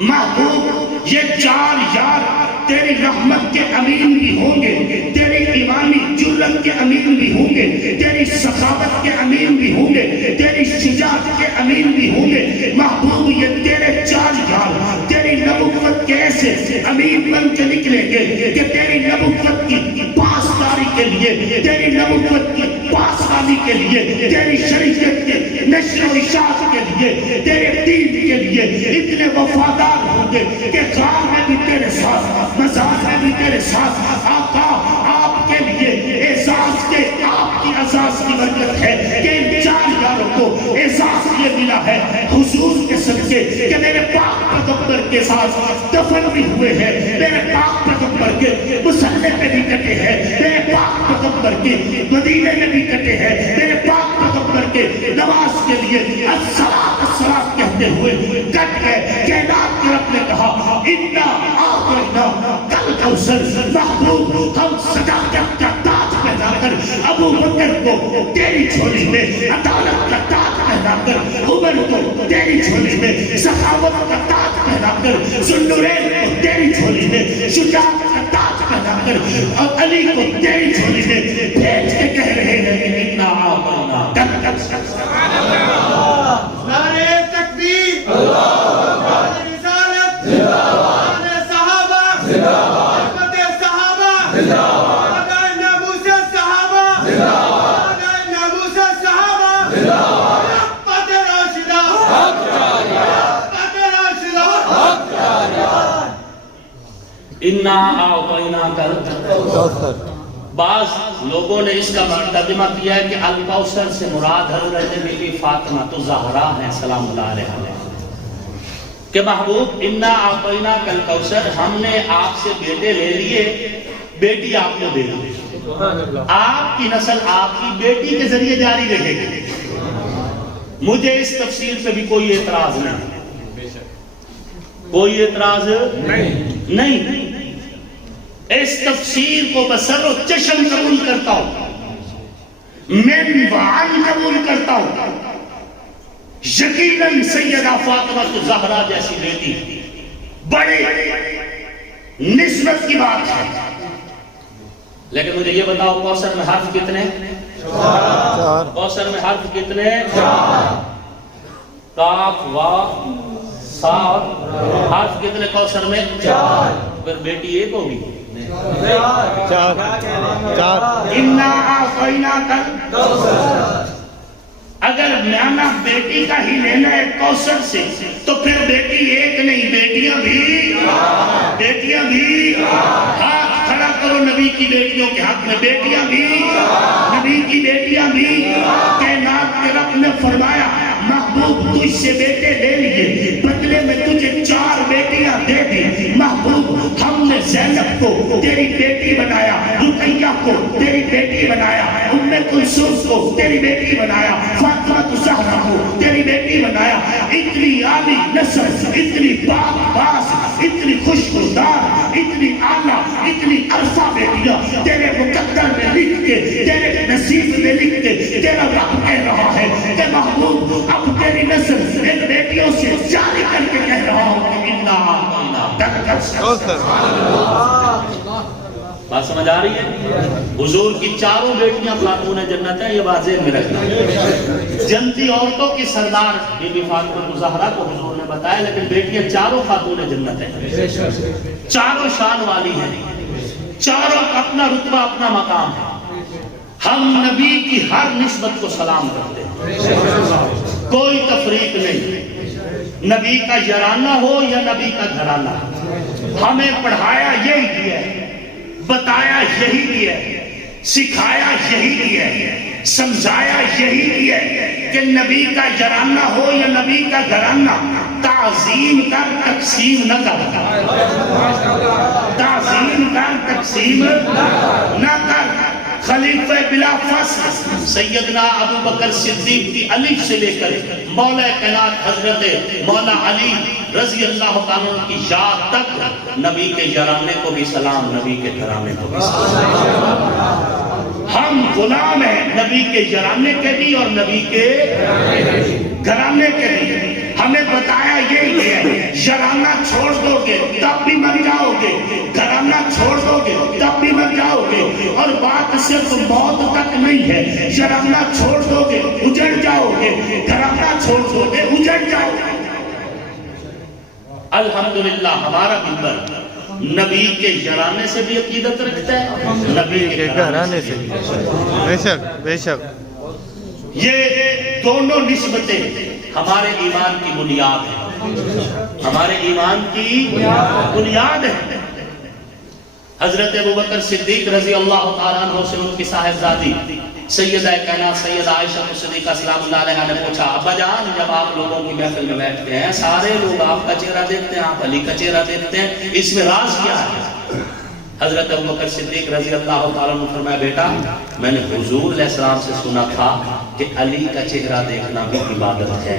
محبوب یہ 4 یار تیری رحمت کے امین بھی ہوں گے، تیری ایمانی جرت کے امین بھی ہوں گے، تیری سخاوت کے امین بھی ہوں گے، تیری شجاعت کے امین بھی ہوں گے۔ محبوب یہ تیرے 4 یار تیری نبوت کے ایسے امین بن کے نکلیں گے کہ تیری نبوت کی پاسداری کے لیے، تیری نبوت کی پاسداری کے لیے، تیری شریعت کے نشر و اشاعت کے لیے، تیرے دین کے لیے اتنے وفادار ہوں گے کہ غار میں بھی تیرے ساتھ، مزار میں بھی تیرے ساتھ۔ آقا آپ کے لیے اعزاز کے، آپ کی اعزاز کی برکت ہے کہ ان 4 یاروں کو اعزاز یہ ملا ہے حضور کے صدقے کہ میرے پاک پیغمبر کے ساتھ دفن بھی ہوئے ہیں، میرے پاک پیغمبر کے مصلی پہ بھی کٹے ہیں، میرے پاک پیغمبر کے مدینے میں بھی کٹے ہیں، میرے پاک پیغمبر کے نماز کے لیے الصلاۃ الصلاۃ کہتے ہوئے کٹ گئے۔ کائنات کے رب نے کہا اِنَّا أَعْطَيْنَاكَ الْكَوْثَرَ۔ محبوب ہم صداقت کا تاج پہنا کر ابو بکر کو تیری جھولی میں، عدالت کا تاج پہنا کر عمر کو تیری جھولی میں، سخاوت کا تاج پہنا کر ذوالنورین کو تیری جھولی میں، شجاعت کا تاج پہنا کر اور علی کو تیری جھولی میں بھیج کے کہہ رہے ہیں اِنَّا أَعْطَيْنَاكَ الْكَوْثَرَ۔ نعرہ تکبیر، نعرہ رسالت، نعرہ صحابہ، خدمت صحابہ، وعدہ ناموس صحابہ، وعدہ ناموس صحابہ، رحمت راشدہ، رحمت راشدہ۔ اِنَّا أَعْطَيْنَاكَ الْكَوْثَرَ۔ بعض لوگوں نے اس کا ترجمہ کیا ہے کہ الکوثر سے مراد حضرت بی فاطمہ تو زہرا ہیں سلام اللہ علیہ، کہ محبوب اِنَّا أَعْطَيْنَاكَ الْكَوْثَرَ، ہم نے آپ سے بیٹے لے لیے، بیٹی آپ کو دے دی، آپ کی نسل آپ کی بیٹی کے ذریعے جاری رہے گی۔ مجھے اس تفسیر پہ بھی کوئی اعتراض نہیں، کوئی اعتراض نہیں، اس تفسیر کو بسر و چشم قبول کرتا ہوں، من وعن قبول کرتا ہوں۔ یقیناً سیدہ فاطمہ زہرا جیسی بیٹی بڑی نسبت کی بات ہے، لیکن مجھے یہ بتاؤ کوثر میں حرف کتنے؟ 4۔ کوثر میں حرف کتنے؟ کاف، واو، سا اور حرف کتنے کوثر میں؟ 4۔ پھر بیٹی ایک ہوگی؟ 4۔ اِنَّا أَعْطَيْنَاكَ الْكَوْثَرَ۔ اگر معنی بیٹی کا ہی لینا ہے کوثر سے تو پھر بیٹی ایک نہیں، بیٹیاں بھی ہاتھ کھڑا کرو نبی کی بیٹیوں کے حق میں، بیٹیاں بھی، نبی کی بیٹیاں بھی۔ کائنات کے رب نے فرمایا محبوب تجھ سے بیٹے لے لیے، بدلے میں تجھے 4 بیٹیاں دے دی۔ محبوب ہم نے زینب کو تیری بیٹی بنایا، رقیہ کو تیری بیٹی بنایا، ام کلثوم کو تیری بیٹی بنایا، فاطمہ زہرا کو تیری بیٹی بنایا۔ اتنی عالی نسل، اتنی پاک باز، اتنی خوشگوار، اتنی اعلیٰ، اتنی عرفہ بیٹیاں تیرے مقدر میں لکھ کے، تیرے نصیب میں لکھ کے تیرا رب کہہ رہا ہے کہ محبوب اب تیری نسل ان بیٹیوں سے جاری کر کے کہہ رہا ہوں کہ اِنَّا أَعْطَيْنَاكَ الْكَوْثَرَ۔ بات سمجھ آ رہی ہے؟ حضور کی چاروں بیٹیاں خاتون جنت ہیں، یہ واضح میں رکھنا۔ جنتی عورتوں کی سردار بی بی فاطمہ زہرا کو حضور نے بتایا، لیکن بیٹیاں چاروں خاتون جنت ہیں، چاروں شان والی ہیں، چاروں کا اپنا رتبہ اپنا مقام ہے۔ ہم نبی کی ہر نسبت کو سلام کرتے ہیں، کوئی تفریق نہیں، نبی کا یارانہ ہو یا نبی کا گھرانہ۔ ہمیں پڑھایا یہی دیا ہے، بتایا یہی دیا ہے، سکھایا یہی دیا ہے، سمجھایا یہی دیا ہے کہ نبی کا یارانہ ہو یا نبی کا گھرانہ، تعظیم کر تقسیم نہ کر، تعظیم کر تقسیم نہ کر۔ خلیفہ بلا فصل سیدنا ابو بکر صدیق کی الف سے لے کر مولا کائنات حضرت مولا علی رضی اللہ تعالیٰ کی یاد تک نبی کے یارانے کو بھی سلام، نبی کے گھرانے کو بھی سلام۔ ہم غلام ہیں نبی کے یارانے کے بھی اور نبی کے گھرانے کے بھی۔ ہمیں بتایا یہی ہے، یارانہ چھوڑ دو گے تب بھی مر جاؤ گے، گھرانہ چھوڑ دو گے تب بھی مر جاؤ گے، اور بات صرف موت تک نہیں ہے، یارانہ چھوڑ دو گے اجڑ جاؤ گے، گھرانہ چھوڑ دو گے اجڑ جاؤ گے۔ الحمدللہ ہمارا منبر نبی کے یارانے سے بھی عقیدت رکھتا ہے، نبی کے گھرانے سے بھی۔ بے شک بے شک۔ یہ دونوں نسبتیں ہمارے ایمان کی بنیاد ہے، ہمارے ایمان کی بنیاد ہے۔ حضرت ابوبکر صدیق رضی اللہ تعالیٰ عنہ سے ان کی صاحبزادی سیدہ کائنات سیدہ عائشہ صدیقہ سلام اللہ علیہا نے پوچھا، ابا جان جب آپ لوگوں کی محفل میں بیٹھتے ہیں سارے لوگ آپ کا چہرہ دیکھتے ہیں، آپ علی کا چہرہ دیکھتے ہیں، اس میں راز کیا ہے؟ حضرت ابوبکر صدیق رضی اللہ تعالیٰ عنہ فرمایا، بیٹا میں نے حضور علیہ السلام سے سنا تھا کہ علی کا چہرہ دیکھنا بھی عبادت ہے،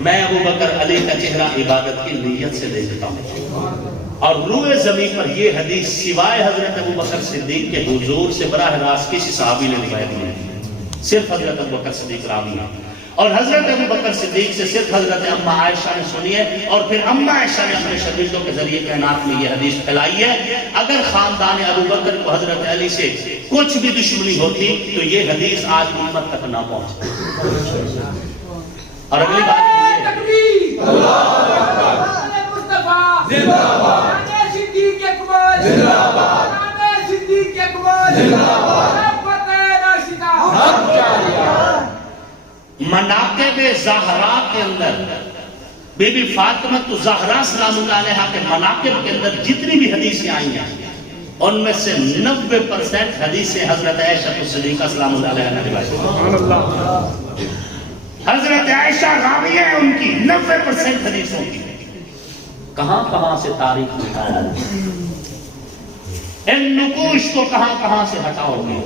میں ابوبکر علی کا چہرہ عبادت کی نیت سے دیکھتا ہوں۔ اور روئے زمین پر یہ حدیث سوائے حضرت ابوبکر صدیق کے حضور سے براہ راست کسی صحابی نے روایت نہیں، صرف حضرت ابوبکر صدیق راوی ہے، اور حضرت ابوبکر صدیق سے صرف حضرت اما عائشہ نے سنی ہے، اور پھر اما عائشہ نے اپنے شاگردوں کے ذریعے کائنات میں یہ حدیث پھیلائی ہے۔ اگر خاندان ابوبکر کو حضرت علی سے کچھ بھی دشمنی ہوتی تو یہ حدیث آج امت تک نہ پہنچتی۔ اور اگلی بات مناقب زہرا کے اندر بی بی فاطمہ زہرا سلام اللہ علیہا کے مناقب کے اندر جتنی بھی حدیثیں آئی ہیں ان میں سے 90% حدیثیں حضرت عائشہ صدیقہ سلام اللہ علیہا نے روایت کی۔ حضرت عائشہ راوی ہے ان کی 90% حدیثوں کی۔ کہاں کہاں سے تاریخ مٹایا، ان نقوش کو کہاں کہاں سے ہٹاؤ گے؟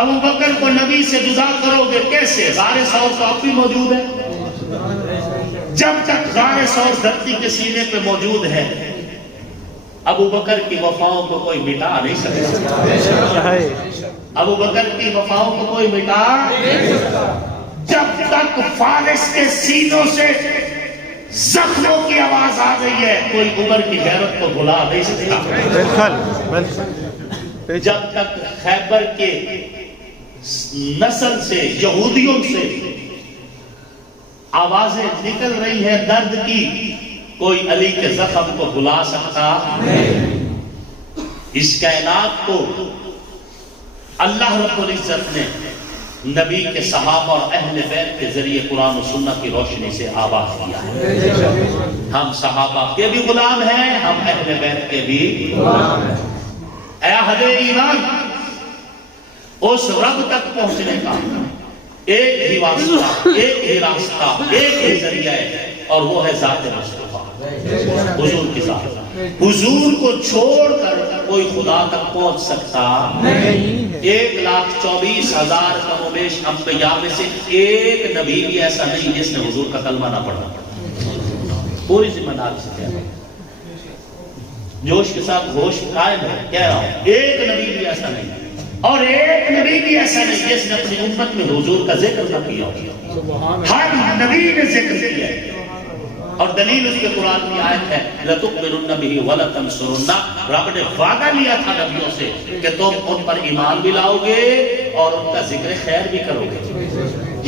ابو بکر کو نبی سے جدا کرو گے کیسے؟ غار ثور تو اب بھی موجود ہے، جب تک غار ثور دھرتی کے سینے پہ موجود ہے ابو بکر کی وفاؤں کو کوئی مٹا نہیں سکتا، ابو بکر کی وفاؤں کو کوئی مٹا نہیں سکتا۔ جب تک فارس کے سینوں سے زخموں کی آواز آ گئی ہے کوئی عمر کی غیرت کو بھلا نہیں سکتا۔ جب تک خیبر کے نسل سے یہودیوں سے آوازیں نکل رہی ہیں درد کی، کوئی علی کے زخم کو بھلا سکتا نہیں۔ اس کائنات کو اللہ رب العزت نے نبی کے صحابہ اور اہل بیت کے ذریعے قرآن و سنت کی روشنی سے آباد کیا ہے۔ ہم صحابہ کے بھی غلام ہیں، ہم اہل بیت کے بھی غلام ہیں۔ اے اہل ایمان، اس رب تک پہنچنے کا ایک ہی واسطہ، ایک ہی راستہ، ایک ہی ذریعہ ہے، اور وہ ہے ذات مصطفیٰ، حضور کی ذات۔ حضور کو چھوڑ کر کوئی خدا تک پہنچ سکتا نہیں۔ 1,24,000 کم و بیش انبیاء میں سے ایک نبی بھی ایسا نہیں جس نے حضور کا کلمہ نہ پڑھا۔ پوری ذمہ داری سے کہہ رہا ہوں، جوش کے ساتھ ہوش قائم ہے، کہہ رہا ہوں ایک نبی بھی ایسا نہیں، اور ایک نبی بھی ایسا نہیں جس نے اپنی امت میں حضور کا ذکر نہ کیا۔ ہر نبی نے ذکر کیا، اور دلیل اس کے قرآن کی آیت ہے لَتُؤْمِنُنَّ بِهِ وَلَتَنْصُرُنَّ، رب نے وعدہ لیا تھا نبیوں سے کہ تم ان پر ایمان بھی لاؤ گے اور ان کا ذکر خیر بھی کرو گے.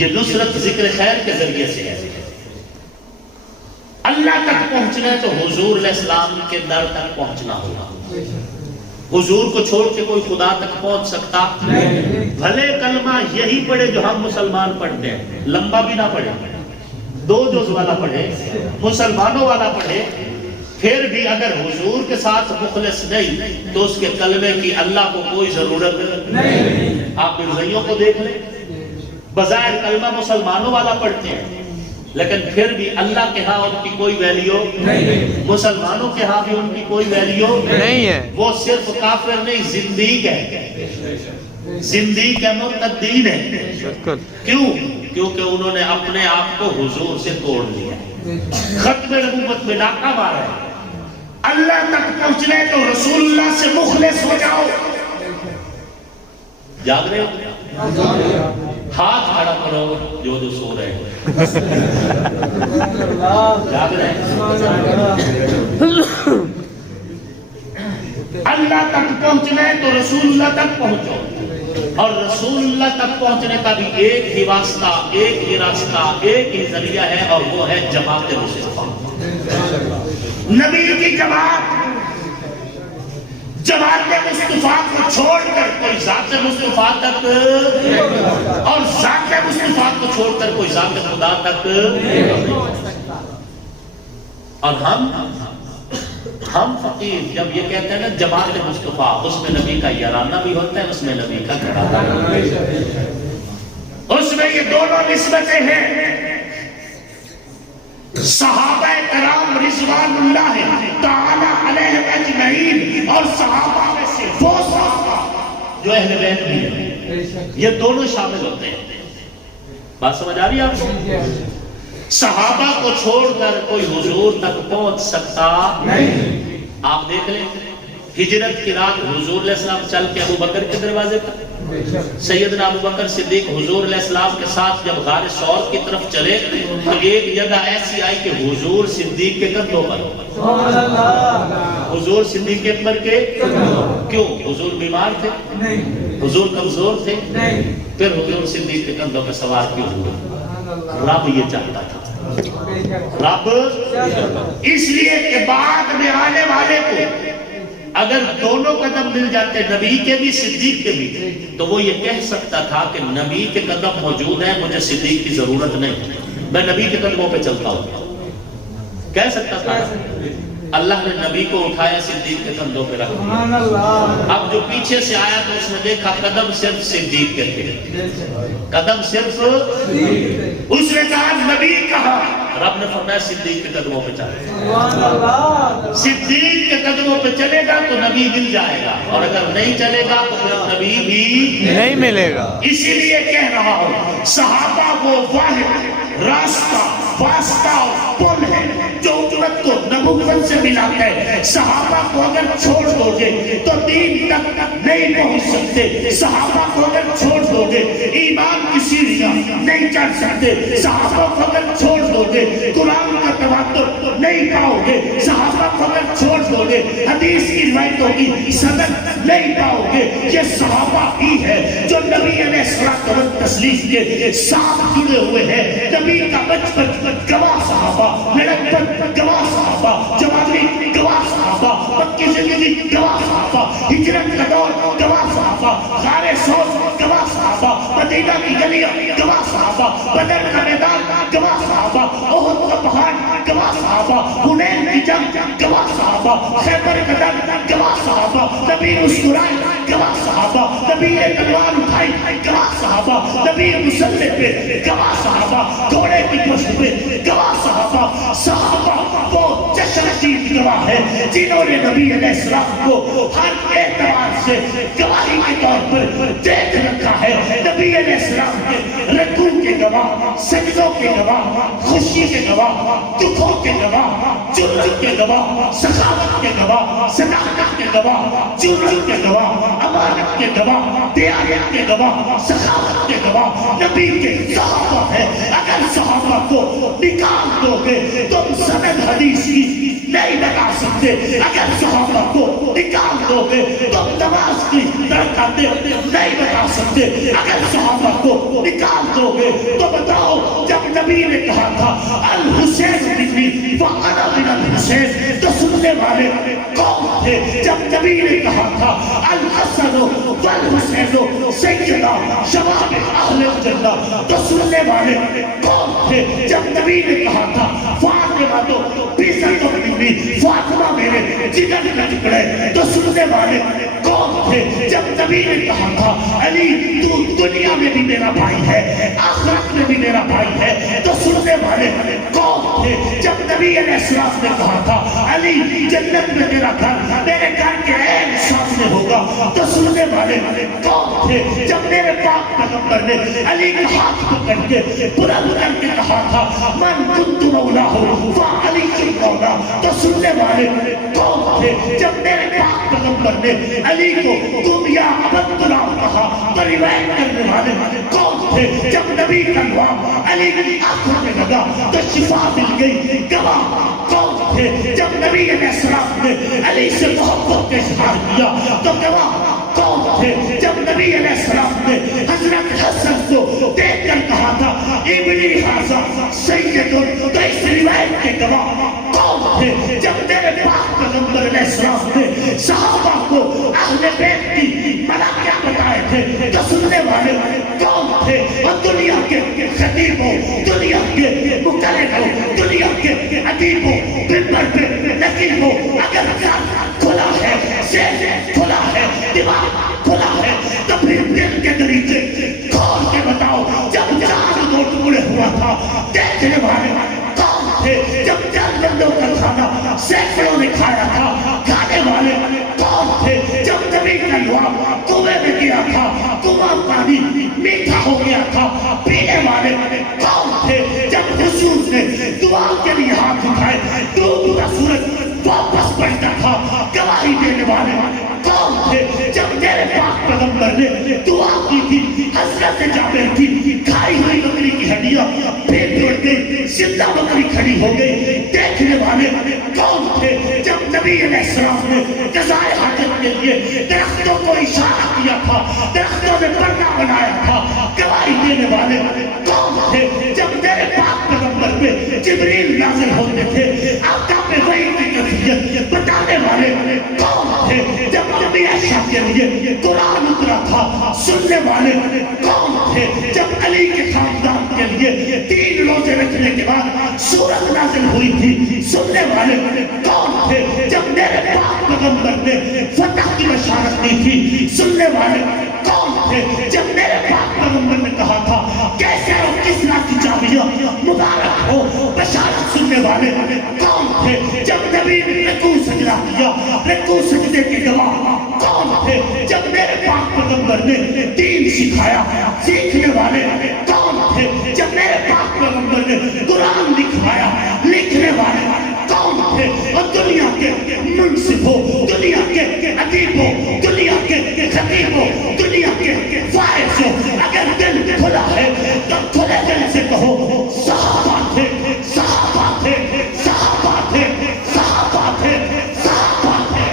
یہ نصرت ذکر خیر کے ذریعے سے ہے. اللہ تک پہنچنا ہے تو حضور علیہ السلام کے در تک پہنچنا ہوگا. حضور کو چھوڑ کے کوئی خدا تک پہنچ سکتا نہیں. بھلے کلمہ یہی پڑھے جو ہم مسلمان پڑھتے ہیں، لمبا بھی نہ پڑھے، 2 جز والا پڑھے، مسلمانوں والا پڑھے، پھر بھی اگر حضور کے ساتھ مخلص نہیں تو اس کے کلمے کی اللہ کو کوئی ضرورت نہیں. آپ مرزائیوں کو دیکھ لیں، بظاہر کلمہ مسلمانوں والا پڑھتے ہیں لیکن پھر بھی اللہ کے ہاں ان کی کوئی ویلیو نہیں، مسلمانوں کے ہاں بھی ان کی کوئی ویلیو نہیں ہے. وہ صرف کافر نہیں، زندیق ہے، زندیق ہے، مرتدین ہے. کیوں؟ کیونکہ انہوں نے اپنے آپ کو حضور سے توڑ لیا، ختم نبوت میں ڈاکہ مارا ہے. اللہ تک پہنچنے تو رسول اللہ سے مخلص ہو جاؤ. جاگ رہے ہو؟ ہاتھ کھڑا کرو جو سو رہے ہیں. جاگ رہے ہیں؟ اللہ تک پہنچنا ہے تو رسول اللہ تک پہنچو، اور رسول اللہ تک پہنچنے کا بھی ایک ہی واسطہ، ایک ہی راستہ، ایک ہی ذریعہ ہے، اور وہ ہے جماعت مصطفیٰ. نبی کی جماعت، جماعت مصطفیٰ کو چھوڑ کر کوئی ذات مصطفیٰ تک، اور ذات مصطفیٰ کو چھوڑ کر کوئی ذات خدا تک. اور ہم فقیر جب یہ کہتے ہیں نا جماعت مصطفیٰ، اس میں نبی کا یارانہ بھی ہوتا ہے، اس میں نبی کا گھرانہ بھی ہوتا ہے. اس میں یہ دونوں نسبتیں ہیں. صحابہ کرام رضوان اللہ تعالی علیہم اجمعین، اور صحابہ میں سے وہ صحابہ جو اہل بیت بھی ہیں، یہ دونوں شامل ہوتے ہیں. بات سمجھ آ رہی ہے آپ کو؟ صحابہ کو چھوڑ کر کوئی حضور تک پہنچ سکتا نہیں. آپ دیکھ لیں ہجرت کی رات حضور علیہ السلام چل کے ابو بکر کے دروازے پر، سیدنا ابو بکر صدیق حضور علیہ السلام کے ساتھ جب غار ثور کی طرف چلے تو ایک جگہ ایسی آئی کہ حضور صدیق کے کندھوں پر، حضور صدیق اکبر کے، کیوں؟ حضور بیمار تھے، حضور کمزور تھے، پھر حضور صدیق کے کندھوں پہ سوار کیوں ہوئے؟ رب یہ چاہتا تھا. رب اس لیے کہ بعد میں آنے والے کو اگر دونوں قدم مل جاتے، نبی کے بھی صدیق کے بھی، تو وہ یہ کہہ سکتا تھا کہ نبی کے قدم موجود ہیں، مجھے صدیق کی ضرورت نہیں، میں نبی کے قدموں پہ چلتا ہوں. کہہ سکتا تھا. اللہ نے نبی کو اٹھایا، صدیق کے کندھوں پہ رکھ دیا. اب جو پیچھے سے آیا تو اس نے دیکھا قدم صرف صدیق کے تھے، قدم صرف، اس نے کہا نبی کہا، رب نے فرمایا صدیق کے قدموں پہ چلے. صدیق کے قدموں پہ چلے گا تو نبی مل جائے گا، اور اگر نہیں چلے گا تو پھر نبی بھی نہیں ملے گا. اسی لیے کہہ رہا ہوں صحابہ وہ واحد راستہ، واسطہ اور پل ہے جو امت کو نبوت سے ملاتا ہے. صحابہ کو اگر چھوڑ دو گے تو دین تک نہیں پہنچ سکتے. صحابہ کو اگر چھوڑ دو گے ایمان کی سیڑھیاں نہیں چڑھ سکتے. صحابہ کو اگر چھوڑ دو گے قرآن کا تواتر نہیں پاؤ گے. صحابہ کو اگر چھوڑ دو گے حدیث کی روایتوں کی سند نہیں پاؤ گے. یہ صحابہ ہی ہے جو نبی علیہ الصلوۃ والتسلیم کے ساتھ جڑے ہوئے ہیں. نبی کا بچپن گواہ صحابہ، لڑکپن گواہ صحابہ، جوانی گواہ صحابہ، مکی زندگی گواہ صحابہ، ہجرت کا دور گواہ صحابہ، غار ثور گواہ صحابہ، مدینہ کی گلیاں گواہ صحابہ، بدر کا میدان گواہ صحابہ، احد کا پہاڑ گواہ صحابہ، حنین کی جنگ گواہ صحابہ، خیبر کا جنگ گواہ صحابہ، نبی مسکرائے گواہ صحابہ، نبی نے تلوار اٹھائی گواہ صحابہ، نبی مسلح پہ گواہ صحابہ، گھوڑے کی پشت پہ گواہ صحابہ. صحابہ وہ مشاہیر گواہ ہے جنہوں نے نبی علیہ السلام کو ہر اعتبار سے گواہی کے طور پر دیکھ رکھا ہے. نبی علیہ السلام کے رکوع کے گواہ، سجدوں کے گواہ، خوشی کے گواہ، دکھوں کے گواہ، جرت کے گواہ، سخاوت کے گواہ، صداقت کے گواہ، جرت کے گواہ، امانت کے گواہ، دیانت کے گواہ، سخاوت کے گواہ نبی کے صحابہ ہے. اگر صحابہ کو نکال دو گے تم سند حدیث کی نہیں بتا سکتے. اگر صحابہ کو نکال دو گے تم نماز کی برکاتیں نہیں بتا سکتے. اگر صحابہ کو نکال دو گے تو بتاؤ جب نبی نے کہا تھا الحسین منی وانا من الحسین تو سننے والے کون تھے؟ جب نبی نے کہا تھا الحسن والحسین سیدنا شباب اہل الجنہ تو سننے والے کون تھے؟ جب نبی نے کہا تھا فاطمہ تو بیزت منی، فاطمہ میرے جگر کا ٹکڑے تو سننے والے کون تھے؟ جب نبی نے کہا تھا علی تو دنیا میں بھی میرا بھائی ہے آخرت میں بھی میرا بھائی ہے تو سننے والے کون تھے؟ جب نبی علیہ السلام نے کہا تھا علی جنت میں تیرا گھر میرے گھر کے عین سامنے ہوگا تو سننے والے کون تھے؟ جب میرے پاک پیغمبر نے علی کا ہاتھ پکڑ کے بلند کر کے کہا تھا من کنت مولا ہو فعلی کی مولا تو سننے والے کون تھے؟ جب میرے پاک پیغمبر نے علی کو تم یا عبد اللہ کہا تو روایت کرنے والے کون تھے؟ جب نبی کا نام علی کی آنکھوں میں لگا تو شفا مل گئی گواہ کون تھے؟ جب نبی علیہ السلام نے علی سے محبت کا اظہار کیا تو گواہ کون تھے؟ جب نبی علیہ السلام نے حضرت حسن کو دیکھ کر کہا تھا ابنی حاضا سید تو اس روایت کے گواہ کون تھے؟ جب میرے پاک پیغمبر علیہ السلام نے صحابہ کو اہل بیت کی ملائکہ بتائے تھے تو سننے والے کون تھے؟ اور دنیا کے خطیبوں، دنیا کے مکرموں، دنیا کے ادیبوں، منبر پہ نقیبوں اگر کھلا ہے، ذہن کھلا ہے، دماغ کھلا ہے تو پھر دل کے دریچے کھول کے بتاؤ جب چاند دو ٹکڑے ہوا تھا دیکھنے والے کون تھے؟ جب چند بندوں کا کھانا سینکڑوں نے کھایا تھا کھانے والے کون تھے؟ جب نبی کا نوام کنویں میں گیا تھا کنواں پانی میٹھا ہو گیا تھا پینے والے کون تھے؟ جب حضور نے دعا کے لیے ہاتھ اٹھائے ڈوبتا سورج واپس بڑھتا تھا گواہی دینے والے کون تھے؟ جب میرے پاک پیغمبر نے دعا کی تھی حضرت جابر کی کھائی ہوئی بکری کی ہڈیاں پھر توڑ گئی زندہ بکری کھڑی ہو گئی دیکھنے والے کون تھے؟ جب نبی علیہ السلام نے قضائے حاجت کے لیے درختوں کو اشارہ کیا تھا درختوں نے پردہ بنایا تھا گواہی دینے والے کون تھے؟ جب میرے پاک پیغمبر پہ جبریل نازل ہوتے تھے آقا پہ وحی کی کیفیت بتانے والے کون تھے؟ جب نبی عائشہ کے لیے قرآن اترا تھا سننے والے کون تھے؟ جب علی کے خاندان کے لیے 3 روزے رکھنے کے بعد سورت نازل ہوئی تھی سننے والے کون تھے؟ جب میرے پاک پیغمبر نے فتح کی بشارت دی تھی سننے والے کون تھے؟ جب میرے پاک پیغمبر نے کہا تھا کیسے ہو کسرا کی چابیاں مبارک ہو بشارت سننے والے کون تھے؟ جب نبی نے رکوع سجدہ کیا رکوع سجدے کے گواہ کون تھے؟ جب میرے پاک پیغمبر نے دین سکھایا سیکھنے والے کون تھے؟ جب میرے پاک پیغمبر نے قرآن لکھوایا لکھنے والے کون تھے؟ اور دنیا کے منصفوں دنیا کے ادیبوں دنیا کے خطیبوں دنیا کے فائزوں اگر دل کھلا ہے تو کھلے دل سے کہو صحابہ تھے صحابہ تھے صحابہ تھے صحابہ تھے صحابہ تھے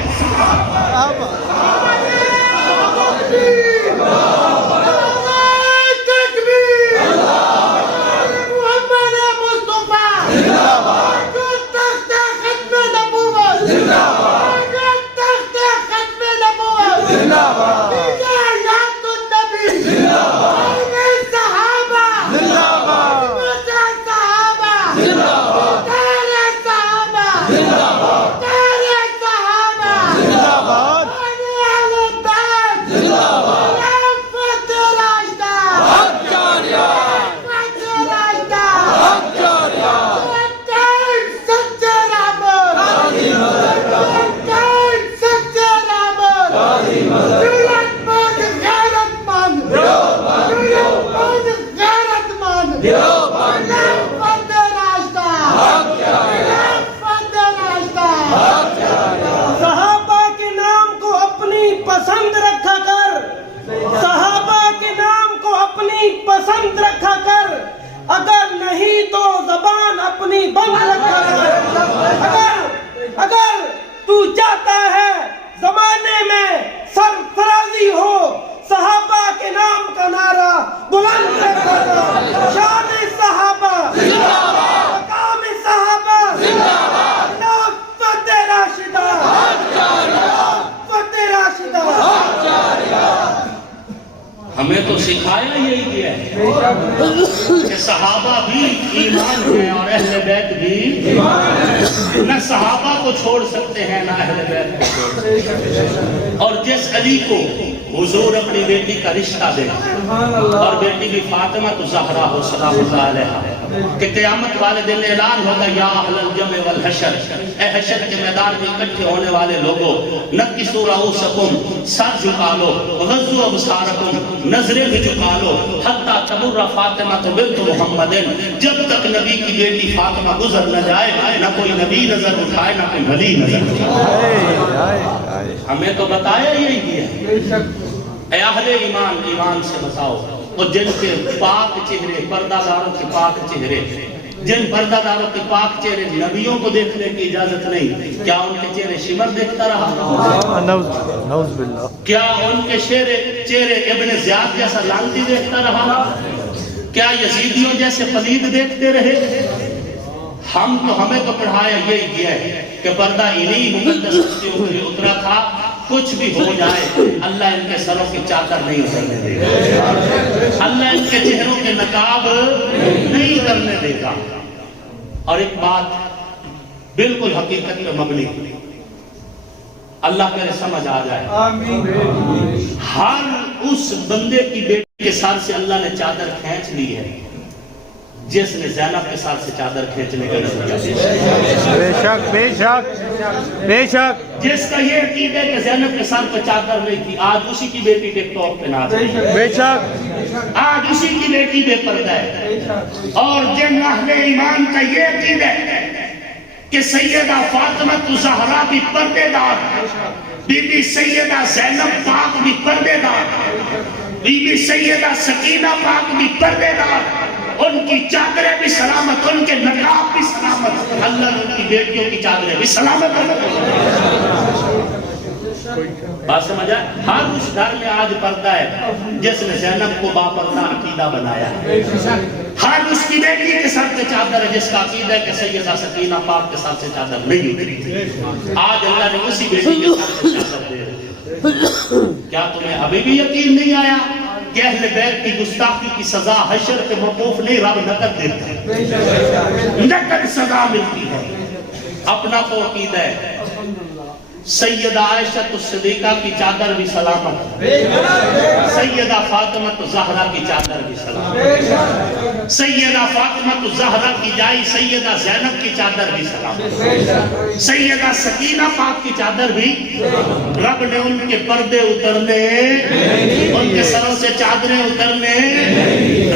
چاہتا ہے زمانے میں سرفرازی ہو، صحابہ کے نام کا نعرہ بلند کرنا، شان صحابہ مقام صحابہ، خلافت راشدہ، خلافت راشدہ۔ ہمیں تو سکھایا یہی گیا ہے کہ صحابہ بھی ایمان ہے اور اہل بیت بھی نہ صحابہ کو چھوڑ سکتے ہیں نہ اہل بیت کو چھوڑ سکتے ہیں۔ اور جس علی کو حضور اپنی بیٹی کا رشتہ دے اور بیٹی بھی فاطمہ تو زہرا ہو سلام اللہ علیہ، کہ قیامت والے دن اعلان ہوگا یا اہل الجمع والحشر، اے حشر کے میدان میں اکٹھے ہونے والے لوگوں، نکسوا رؤوسکم، سر جھکا لو، غضوا ابصارکم، نظریں بھی جھکا لو، حتی تمر فاطمہ بنت محمد، جب تک نبی کی بیٹی فاطمہ گزر نہ جائے نہ کوئی نبی نظر اٹھائے نہ کوئی ولی نظر اٹھائے۔ ہمیں تو بتایا یہی ہے اے اہل ایمان، ایمان سے بساؤ، اور جن کے پاک چہرے، پردہ داروں کے پاک چہرے، جن پردہ داروں کے پاک چہرے نبیوں کو دیکھنے کی اجازت نہیں، کیا ان کے چہرے شمر دیکھتا رہا؟ نعوذ باللہ۔ کیا ان کے چہرے ابن زیاد جیسا لانتی دیکھتا رہا؟ کیا یزیدیوں جیسے پلید دیکھتے رہے؟ ہمیں تو پڑھایا یہی گیا ہے کہ پردہ انہی مقدس ہستیوں کے لیے اترا تھا، کچھ بھی ہو جائے اللہ ان کے سروں کی چادر نہیں اترنے دے گا، اللہ ان کے چہروں کے نقاب نہیں کرنے دے گا۔ اور ایک بات بالکل حقیقت پہ مبنی، اللہ کرے سمجھ آ جائے، ہر اس بندے کی بیٹی کے سر سے اللہ نے چادر کھینچ لی ہے جس نے زینب کے سر سے چادر کھینچنے کا نظریہ دیا۔ بے شک بے شک بے شک۔ جس کا یہ عقیدہ ہے کہ زینب کے سر پہ چادر نہیں تھی، آج اسی کی بیٹی ٹک ٹاک پہ ناچ رہی ہے، بے شک۔ آج اسی کی بیٹی بے پردہ ہے۔ اور جن اہل ایمان کا یہ عقیدہ ہے کہ سیدہ فاطمہ زہرا بھی پردے دار، بی بی سیدہ زینب پاک بھی پردے دار، بی بی سیدہ سکینہ پاک بھی پردے دار، ان کی چادریں بھی سلامت، ان کے نقاب بھی سلامت، اللہ نے ان کی بیٹیوں کی چادریں بھی سلامت بات سمجھا؟ ہر اس گھر میں آج پردہ ہے جس نے زینب کو باپردہ عقیدہ بنایا ہے، ہر اس کی بیٹی کے سر پہ چادر ہے جس کا عقیدہ ہے کہ سیدہ سکینہ پاک کے سر سے چادر نہیں اتری تھی، آج اللہ نے اسی بیٹی کے سر پہ چادر دے رہی۔ کیا تمہیں ابھی بھی یقین نہیں آیا کہ اہل بیت کی گستاخی کی سزا حشر پہ موقوف نہیں، رب نقد دیتا ہے، نقد سزا ملتی ہے۔ اپنا تو عقیدہ ہے سیدہ عائشہ الصدیقہ کی چادر بھی سلامت، سیدہ فاطمہ زہرا کی چادر بھی سلامت، سیدہ فاطمہ زہرا کی جائی سیدہ زینب کی چادر بھی سلامت، سیدہ سکینہ پاک کی چادر بھی، رب نے ان کے پردے اترنے، ان کے سروں سے چادریں اترنے،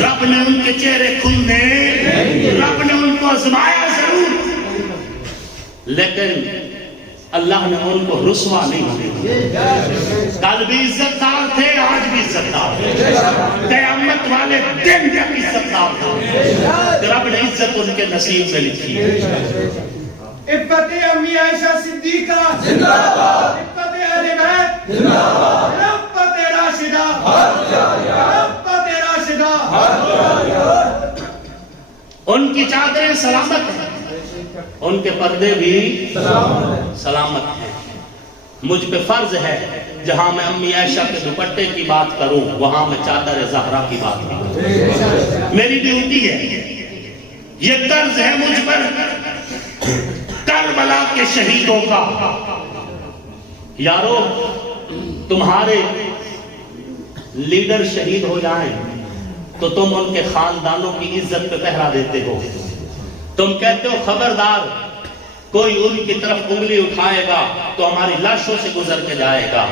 رب نے ان کے چہرے کھلنے، رب نے ان کو آزمایا ضرور، لیکن اللہ نے ان کو رسوا نہیں ہونے دیا۔ کل بھی عزت دار تھے، آج بھی عزت دار تھے، قیامت والے دن تک عزت دار تھے، رب نے عزت ان کے نصیب میں لکھی ہے۔ عفت امی عائشہ صدیقہ زندہ باد، عفت اہل بیت زندہ باد، عفت راشدہ، عفت راشدہ۔ ان کی چادریں سلامت ہیں، ان کے پردے بھی سلامت ہیں۔ مجھ پہ فرض ہے جہاں میں امی عائشہ کے دوپٹے کی بات کروں وہاں میں چادر زہرا کی بات کروں، میری ڈیوٹی ہے، یہ طرز ہے مجھ پر کربلا کے شہیدوں کا۔ یارو تمہارے لیڈر شہید ہو جائیں تو تم ان کے خاندانوں کی عزت پہ پہرا دیتے ہو، تم کہتے ہو خبردار کوئی ان کی طرف انگلی اٹھائے گا تو ہماری لاشوں سے گزر کے جائے گا،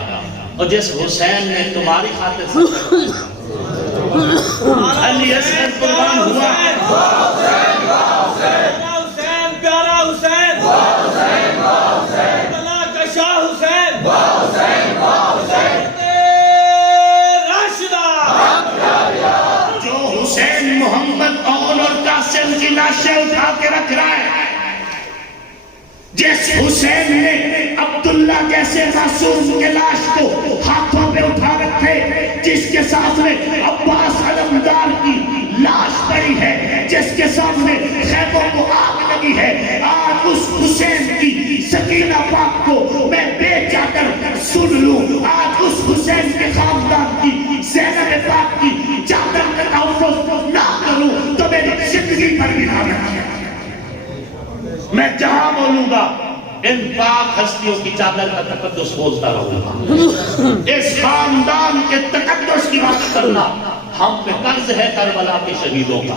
اور جس حسین نے تمہاری خاطر سے علی اصغر قربان ہوا، حسین پیارا حسین، بلا کا شاہ حسین، راشدہ، جو حسین محمد اور قاسم کی لاشیں اٹھا کے رکھ رہا ہے، جس حسین نے عبداللہ ایسے معصوم کے لاش کو ہاتھوں پہ اٹھا رکھے جس کے سامنے عباس علمدار کی لاش پڑی ہے، جس کے سامنے خیموں کو آگ لگی ہے، آج اس حسین کی سکینہ پاک کو میں بیچ جا کر سن لوں، آج اس حسین کے خاندان کی زینب پاک کی چادر کا تحفظ نہ کروں تو میری زندگی پر بھی نہ رکھے۔ میں جہاں بولوں گا ان پاک ہستیوں کی چادر کا تقدس بولتا رہوں گا، اس خاندان کے تقدس کی بات کرنا ہم پہ قرض ہے کربلا کے شہیدوں کا،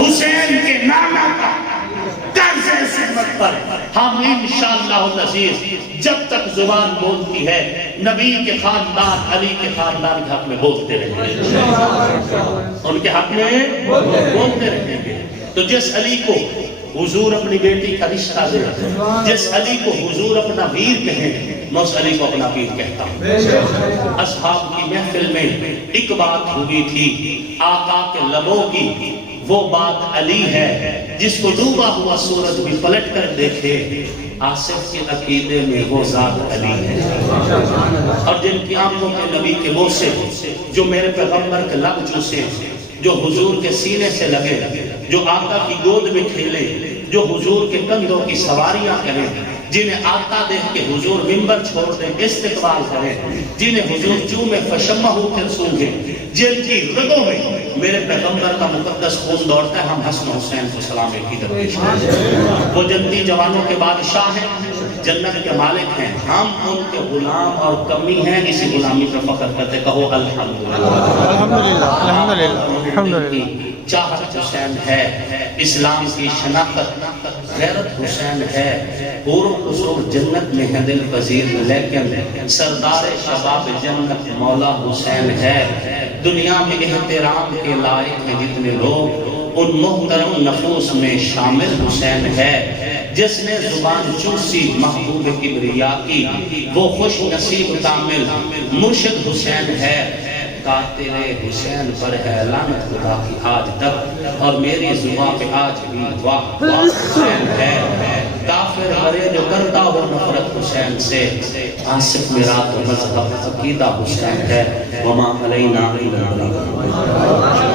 حسین کے نانا کا قرض ہے اس امت پر۔ ہم انشاءاللہ العزیز جب تک زبان بولتی ہے نبی کے خاندان، علی کے خاندان کے حق میں بولتے رہیں گے، ان کے حق میں بولتے رہیں گے۔ تو جس علی کو حضور اپنی بیٹی کا رشتہ دے، جس علی کو حضور اپنا ویر کہیں، میں اس علی کو اپنا ویر کہتا ہوں۔ اصحاب کی محفل میں ایک بات ہوئی تھی، آقا کے لبوں کی وہ بات علی ہے جس کو ڈوبا ہوا سورج بھی پلٹ کر دیکھے، آصف کے عقیدے میں وہ ذات علی ہے۔ اور جن کی آنکھوں کے نبی کے بوسے، جو میرے پیغمبر کے لب چوسے، جو حضور کے سینے سے لگے، جو آقا کی گود میں کھیلے، جو حضور کے کندھوں کی سواریاں کریں، جنہیں آقا دیکھ کے حضور منبر چھوڑ دیں استقبال کریں، جنہیں حضور چومے فشمہو پھر سونگے، جن کی رگوں میں میرے پیغمبر کا مقدس خون دوڑتا ہے، ہم حسن حسین کو سلام کی درپیش ہیں۔ وہ جنتی جوانوں کے بادشاہ ہیں، جنت کے مالک ہیں، ہم ان کے غلام اور کمی ہیں، اسی غلامی پر فخر کرتے، کہو الحمدللہ۔ الحمدللہ۔ چاہت حسین ہے، اسلام کی شناخت غیرت حسین ہے، حور و قصور جنت میں ہے دل پذیر، لیکن سردار شباب جنت مولا حسین ہے۔ دنیا میں احترام کے لائق ہیں جتنے لوگ، ان محترم نفوس میں شامل حسین ہے۔ جس نے زبان چوسی محبوب کبریا کی، وہ خوش نصیب کامل مرشد حسین ہے۔ قاتل حسین پر ہے لعنت خدا کی آج تک، اور میری زبان پہ آج بھی واہ واہ حسین ہے۔ کافر مرے جو کرتا ہو نفرت حسین سے، آصف میرا تو مذہب عقیدہ حسین ہے۔ وما علینا الا البلاغ۔